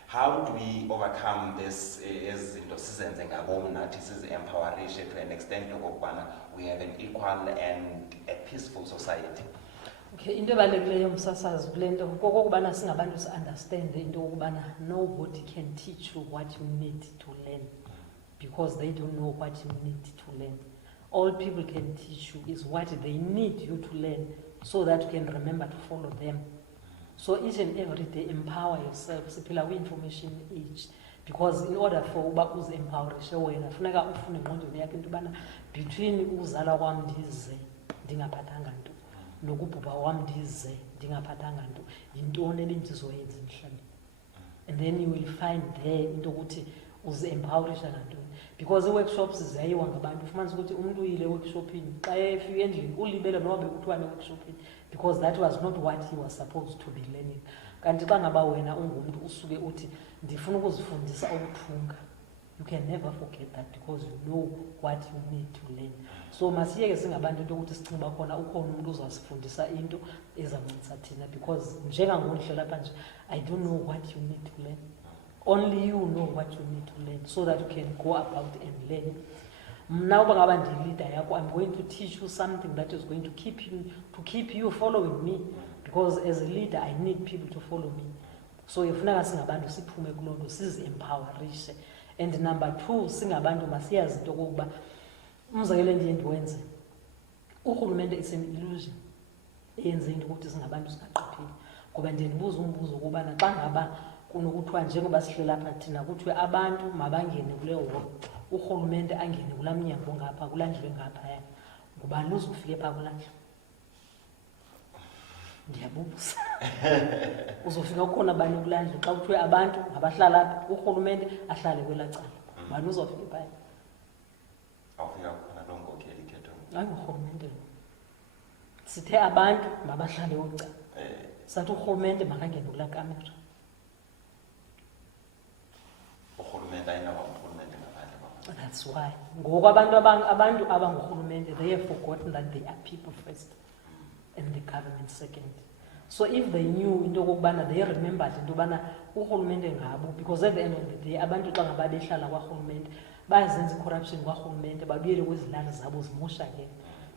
How do we overcome this izinto sizenze ngabomu nathi sizi-empowerishe to an extent okokubana we have an equal and a peaceful society? Okay, into ebalulekileyo msasazi kule nto kokokubana singabantu si-understand into okubana nobody can teach you what you need to learn, because they don't know what you need to learn. all people can teach you is what they need you to learn so that you can remember to follow them. So each and every day, empower yourself. Siphila kwi-information age. Because in order for uba uzi-empowerishe wena, funeka ufune engqondweni yakho into yobana between uzala kwam ndize ndingaphathanga nto nokubhubha wam ndize ndingaphathanga nto, yintoni ebendizoyenza emhlabeni. And then you will find there into yokuthi uzi-empowerisha ngantoni. Because i-workshops ziyayiwa ngabantu, ufumanisa ukuthi umuntu uyile workshopini xa efika endlini ulibele noba bekuthiwa ne-workshopini, because that was not what he was supposed to be learning. Kanti xa ngaba wena ungumntu usuke uthi ndifuna ukuzifundisa ukuthunga, you can never forget that because you know what you need to learn. So masiyeke singabantu into yokuthi sicinga khona ukhona umuntu uzasifundisa into ezamncedisa thina, because njengangoku lapha nje, I don't know what you need to learn. Only you know what you need to learn so that you can go about and learn. Now, I'm going to teach you something that is going to keep you following me, because as a leader, I need people to follow me. So if naga singabantu siphume kulonto sizi-empowerishe. And number two, singabantu masiyazi into okokuba umzekelo endiye ndiwenze, urhulumente is an illusion eyenze into ukuthi singabantu singaqapheli. Ngoba ndiye ndibuza umbuzo ukubana xa ngaba kunokuthiwa njengoba sihlela apha thina kuthiwe abantu mabangene kule holo, urhulumente angene kulaa mnyango ngapha kulandlwe ngaphaya, ngubani uzofike phaa kulandlwe? Ndiyabuza. Uzofika kukhona bani kulandlwe xa kuthiwe abantu mabahlala apha, urhulumente ahlale kwelaa cala, ngubani uzofike phaya? Awufika khona loo nkokheli khetho. Ayingurhulumente lo. Sithe abantu mabahlale kwecala, sathi urhulumente makangene kulaa kamera. That's why. Ngoku abantu abangurhulumente, they have forgotten that they are people first and the government second. So if they knew into okokubana, they remembered into yobana urhulumente ngabo, because at the end of the day abantu xa ngaba behlala kwarhulumente bayazenza i-corruption kwarhulumente babuyele kwizilali zabo zimoshakele,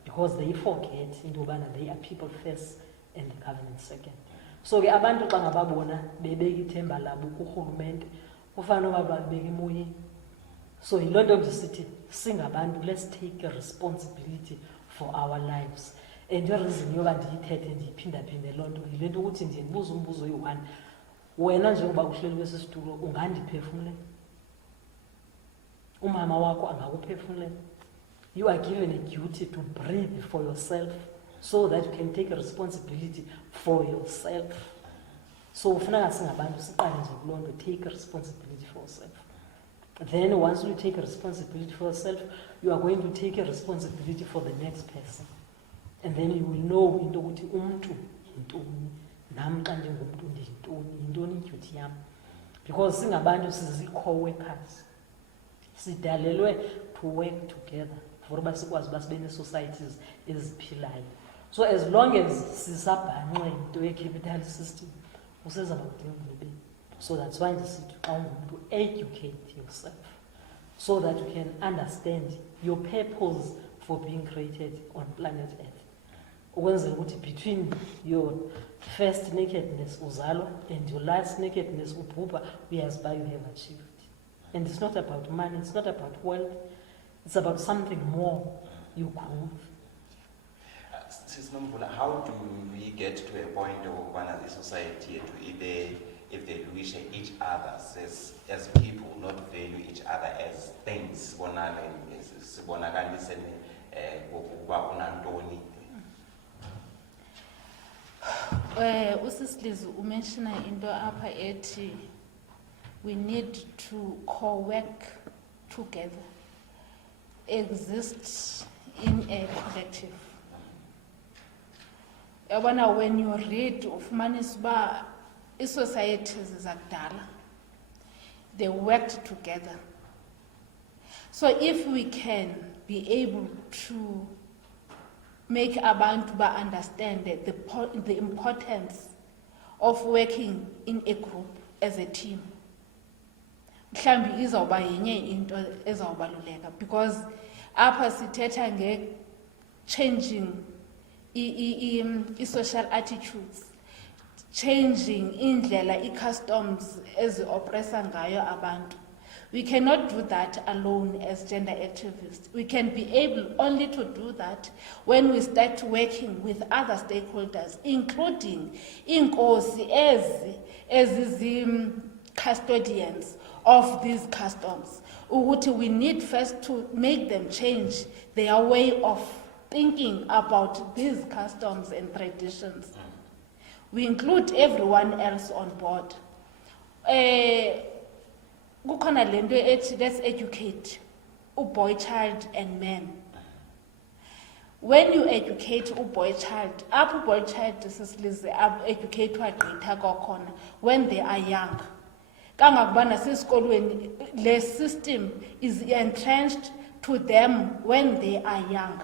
because they forget into yobana they are people first and the government second. So ke abantu xa ngababona bebeka ithemba labo kurhulumente ufana noba babeka emoyeni. So yiloo nto ndisithi singabantu, let's take a responsibility for our lives. And the reason yoba ndiyithethe ndiyiphindaphinde loo nto yile nto ukuthi ndiye ndibuze umbuzo oyi-one, wena njengoba uhleli kwesi situlo ungandiphefumlela? Umama wakho angakuphefumlela? You are given a duty to breathe for yourself so that you can take a responsibility for yourself. So ufuneka singabantu siqale nje kuloo nto, take a responsibility for yourself. Then once you take a responsibility for yourself, you are going to take a responsibility for the next person. And then you will know into ukuthi umuntu yintoni, nami xa ndingumntu ndiyintoni, yintoni iduty yam. Because singabantu sizi-co-workers, sidalelwe to work together for uba sikwazi uba sibe nee-societies eziphilayo. So as long as sisabhanqwe into ye-capital system, usezaba kudinga umlibeni. So that's why ndisithi xa ungumntu educate yourself so that you can understand your purpose for being created on planet Earth. Ukwenzela ukuthi between your first nakedness uzalwa and your last nakedness ubhubha, uyazi uba you have achieved. And it's not about money, it's not about wealth, it's about something more. You grow. How do we get to a point of one as a society to if they wish each other as people, not value each other as things? Usisilizi umentiona into apha ethi we need to co-work together, exist in a collective. Yabona, when you read ufumanisa uba i-societies zakudala, they worked together. So if we can be able to make abantu understand the importance of working in a group as a team, mhlambi izawuba yenye into ezawubaluleka, because apha sithetha nge-changing i-social attitudes, changing indlela i-customs ezi-oppressa ngayo abantu. We cannot do that alone as gender activists. We can be able only to do that when we start working with other stakeholders, including inkosi as the custodians of these customs. We need first to make them change their way of thinking about these customs and traditions. We include everyone else on board. Let's educate a boy child and men. When you educate a boy child, educate when they are young. The system is entrenched to them when they are young,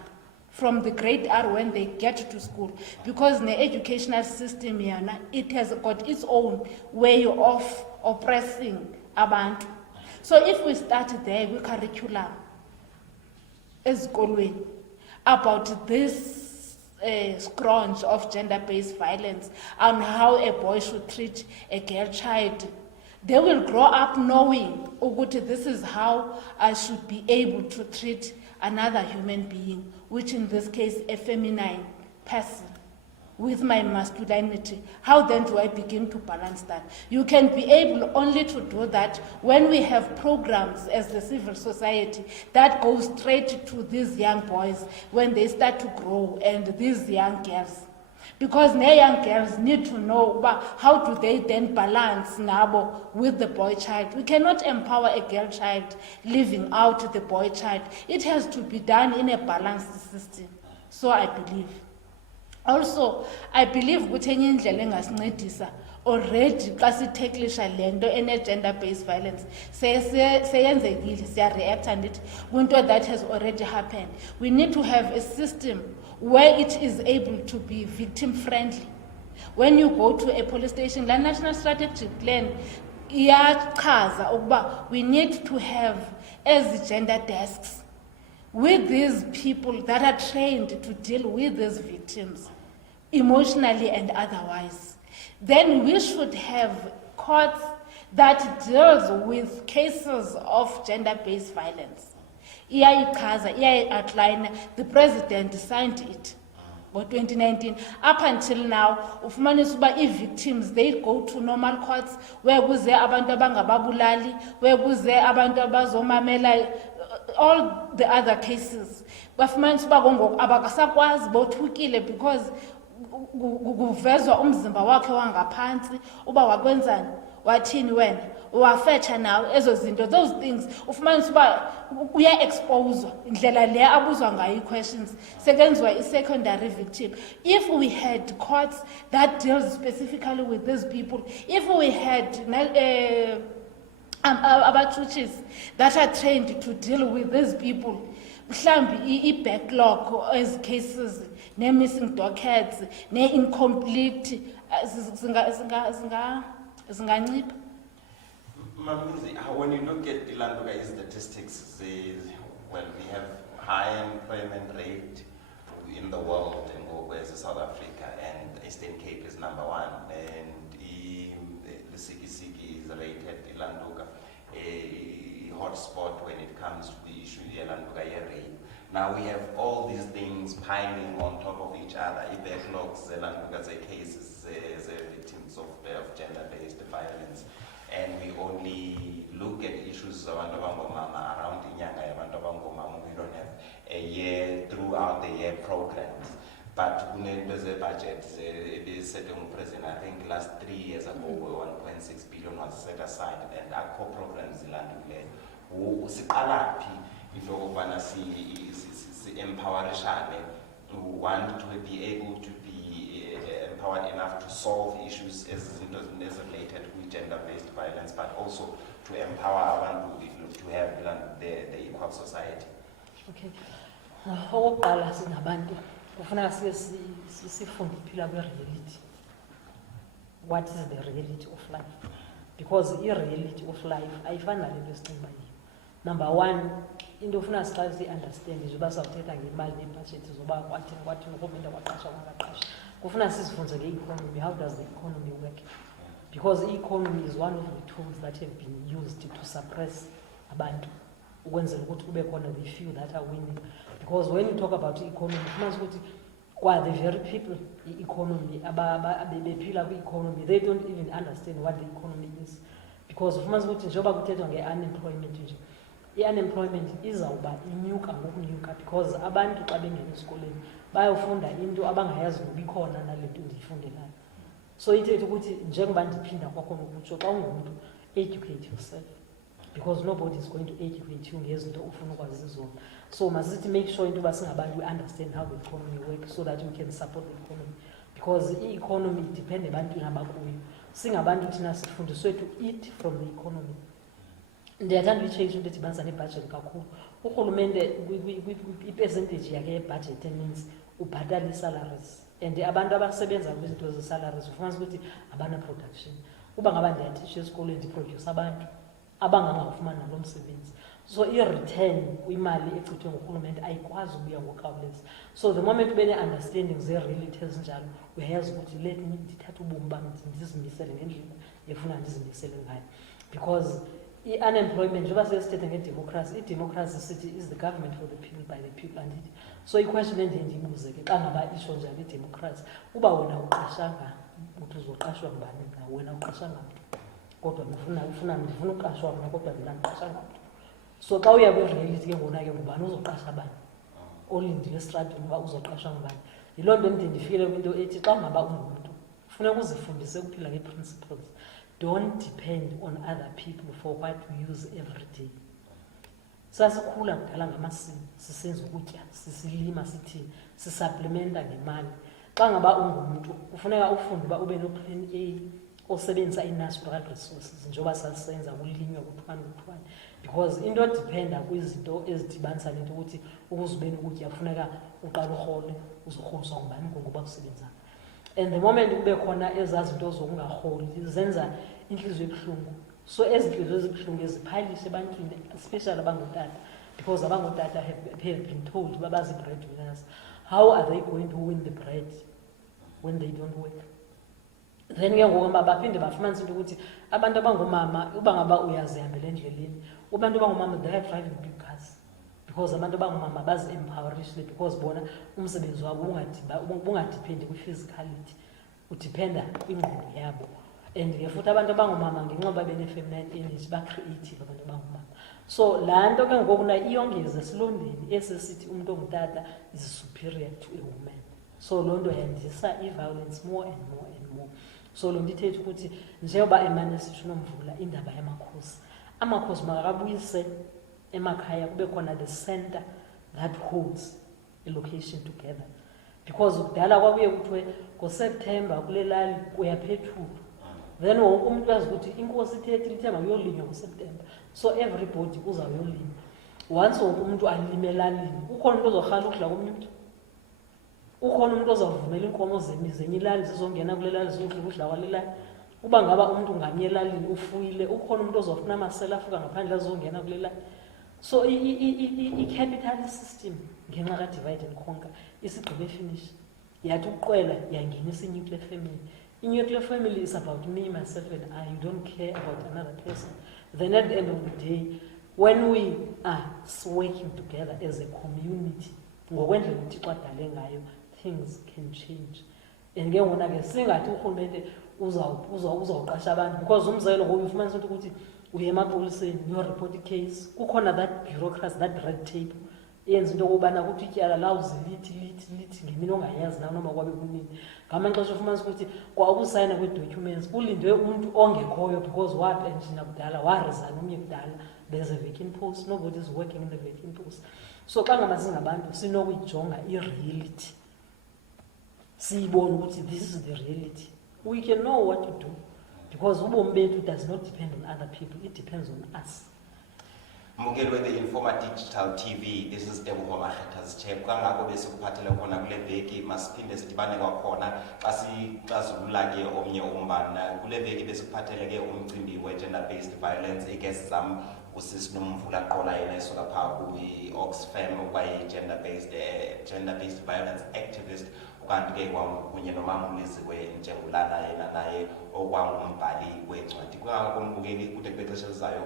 from the grade R when they get to school, because the educational system it has got its own way of oppressing abantu. So if we start there with curriculum as about this scourge of gender-based violence and how a boy should treat a girl child, they will grow up knowing this is how I should be able to treat another human being, which in this case a feminine person, with my masculinity. How then do I begin to balance that? You can be able only to do that when we have programs as the civil society that go straight to these young boys when they start to grow, and these young girls. Because their young girls need to know how do they then balance nabo with the boy child. We cannot empower a girl child living out the boy child. It has to be done in a balanced system. So I believe. Also, I believe ukuthi already xa sitheklisha lento ene-gender-based violence seyenzekile, siya-react and it kwinto that has already happened. We need to have a system where it is able to be victim-friendly. When you go to a police station, the National Strategic Plan iyachaza ukuba we need to have as gender desks with these people that are trained to deal with these victims, emotionally and otherwise. Then we should have courts that deals with cases of gender-based violence. Outline, the president signed it for 2019. Up until now, victims, they go to normal courts where kuze abantu abangababulali, where kuze abantu abazomamela, all the other cases. Bafumanisa ngoku abakasakwazi bothukile because kuvezwa umzimba wakhe wangaphansi uba wakwenzani wathini wena wafetha nawe ezo zinto, those things ufumanisa uba uya-exposwa indlela le abuzwa ngayo questions sekwenziwa i-secondary victim. If we had courts that deals specifically with these people, if we had churches that are trained to deal with these people, i-backlog as cases, ne-missing dockets, ne-incomplete, zingancipha. Mamizi, when you look at the Ilanduka statistics, we have high employment rate in the world, and whereas South Africa and Eastern Cape is number one, and the Siki is rated Ilanduka a hotspot when it comes to the issue of Ilanduka rape. Now we have all these things piling on top of each other. Backlogs, Ilanduka cases, victims of gender-based violence. And we only look at issues around Inyanga, we don't have a year, throughout the year programs. But there's a budget, it is set in present, I think last 3 years ago, 1.6 billion was set aside, and our core programs in Landule, who empower who want to be able to be empowered enough to solve issues as related with gender-based violence, but also to empower our to have the equal society. Okay. Okokuqala singabantu kufuneka sifunde ukuphila kwe-reality. What is the reality of life? Because i-reality of life ayifani nale nto esicinga yiyo. Number one, into ofuna siqale si-understand is uba sawuthetha ngemali nebhajethi zoba kwathini urhulumente waqasha wangaqasha. Kufuna sizifunze nge-economy. How does the economy work? Because the economy is one of the tools that have been used to suppress abantu ukwenzela ukuthi kube khona the few that are winning. Because when you talk about economy, fumanisa ukuthi the very people economy bephila kwi-economy, they don't even understand what the economy is. Because fumanisa ukuthi njengoba kuthethwa nge-unemployment nje, i-unemployment izawuba inyuka ngokunyuka because abantu xa bengena esikoleni bayofunda into abangayazi noba ikhona nale nto ndiyifundelayo. So ithetha ukuthi njengoba ndiphinda kwakhona ukutsho xa ungumntu, educate yourself, because nobody is going to educate you ngezinto ufuna ukwazi zona. So masithi make sure into yoba singabantu we understand how the economy works so that we can support the economy, because i-economy depende ebantwini abakuyo. Singabantu thina sifundiswe to eat from the economy. Ndiyathanda uyitshentsha into edibanisa nebudget kakhulu. Urhulumente i-percentage yakhe yebudget means ubhatala ii-salaries, and abantu abasebenza kwizinto ze-salaries ufumanisa ukuthi abana-production. Uba ngaba ndiyatitsha esikolweni ndiproduce abantu abangangawufumani nalo msebenzi. So i-return kwimali echithwe ngurhulumente ayikwazi ubuya ngokukhawuleza. So the moment ube ne-understanding ze-reality ezinjalo, uyayazi ukuthi let me ndithathe ubomi bam ndizimisele ngendlela efuna ndizimisele ngayo. Because i-unemployment, njengoba sesithethe ngedemocracy, i-democracy sithi is the government for the people by the people, and it. So i-question endiye ndiyibuze ke xa ngaba isho njalo i-democracy, uba wena uqashanga uthi uzoqashwa ngubani na, wena uqashanga mntu, kodwa ndifuna uqashwa mna kodwa mina ndiqashanga mntu. So xa uya kwi-reality ke ngona ke ngubani uzoqasha abani, olindile esitratweni uba uzoqashwa ngubani. Yiloo nto ndiye ndifikele kwinto ethi xa ngaba ungumntu funeka uzifundise ukuphila nge-principles. Don't depend on other people for what we use every day. Sasikhula kudala ngamasimi, sisenza ukutya, sisilima, sithini, sisupplementa ngemali. Xa ngaba ungumntu kufuneka ufunde uba ube no-plan A osebenzisa i-natural resources njengoba sasisenza kulinywa kuthwane. Because into dependa kwizinto ezidibanisa nento ukuthi ukuze ube nokutya kufuneka uqala urhole, uzorholiswa ngubani ngoba usebenza. And the moment kube khona ezazinto zokungarholi zenza inhliziyo ebuhlungu. So ezinhliziyo ezibuhlungu eziphayilise ebantwini, especially abangotata, because abangotata have been told babazi breadwinners. How are they going to win the bread when they don't work? Then ke ngoku baphinde bafumanisa into ukuthi abantu abangomama uba ngaba uyazihambela endleleni, abantu abangomama they are driving big cars, because abantu abangomama bazi-empowerishile, because bona umsebenzi wabo ungadiphendi kwi-physicality, udipenda kwingqondo yabo. And ke futhi abantu abangomama ngenxa yoba bene-feminine energy ba-creative abantu abangomama. So laa nto ke ngoku na iyongeza esilondeni esesithi umntu ongutata is superior to a woman. So loo nto yandisa i-violence more and more and more. So loo nto ithetha ukuthi njengoba emane sithi uNomvula indaba yamakhosi, amakhosi makabuyise emakhaya kube khona the center that holds a location together. Because kudala kwakuye kuthiwe ngoSeptember kule lali kuyaphethulwa, then wonke umuntu wazi ukuthi inkosi ithethe ithemba kuyolinywa ngoSeptember. So everybody uzawuyolima. Once wonke umuntu alime elalini, ukhona umuntu ozorhala ukudla komnye umuntu, ukhona umuntu ozawuvumela inkomo zenye ilali zizongena kule lali zizodla ukudla kwale lali. Uba ngaba umuntu ngamnye elalini ufuyile, ukhona umuntu ozofuna amasela afuka ngaphandle azongena kule lali. So i-capitalist system ngenxa ka-divide and conquer isigqibe finish, yathi ukuqwela yangenisa i-nuclear family. I-nuclear family is about me, myself and I. You don't care about another person. Then at the end of the day, when we are working together as a community, ngokwendlela uThixo adale ngayo, things can change. And ke ngona ke singathi urhulumente uzawuqasha abantu, because umzekelo ngoku ufumanisa ukuthi uye emapoliseni uyoreport icase, kukhona that bureaucracy, that red tape yenza into yokubana kuthi ityala lawuze lithi ngemini ongayazi nanoma kwabe kunini. Ngamaxesha ufumanisa ukuthi kwa ukusayina kwe-documents kulindwe umuntu ongekhoyo because wapenshina kudala, waresign omnye kudala, there's a vacant post, nobody is working in the vacant post. So xa ngaba singabantu sinokuyijonga i-reality, siyibone ukuthi this is the reality, we can know what to do, because ubomi bethu does not depend on other people, it depends on us. Mbukeli we-The Informer Digital TV, this is Teboho Makhetha's chair. Kangako besikuphathele khona kule veki, masiphinde sidibane kwakhona xa sixazulula ke omnye umbana. Kule veki besikuphathele ke umcimbi we-gender-based violence. Igesi zam usisi Nomvula Qola yena esuka phaa kwi-Oxfam gender-based violence activist. Ukanti ke kunye nomama uLizwe Njengulana yena naye okwangumbhali wencwadi. Kungako mbukeli kude kwexesha elizayo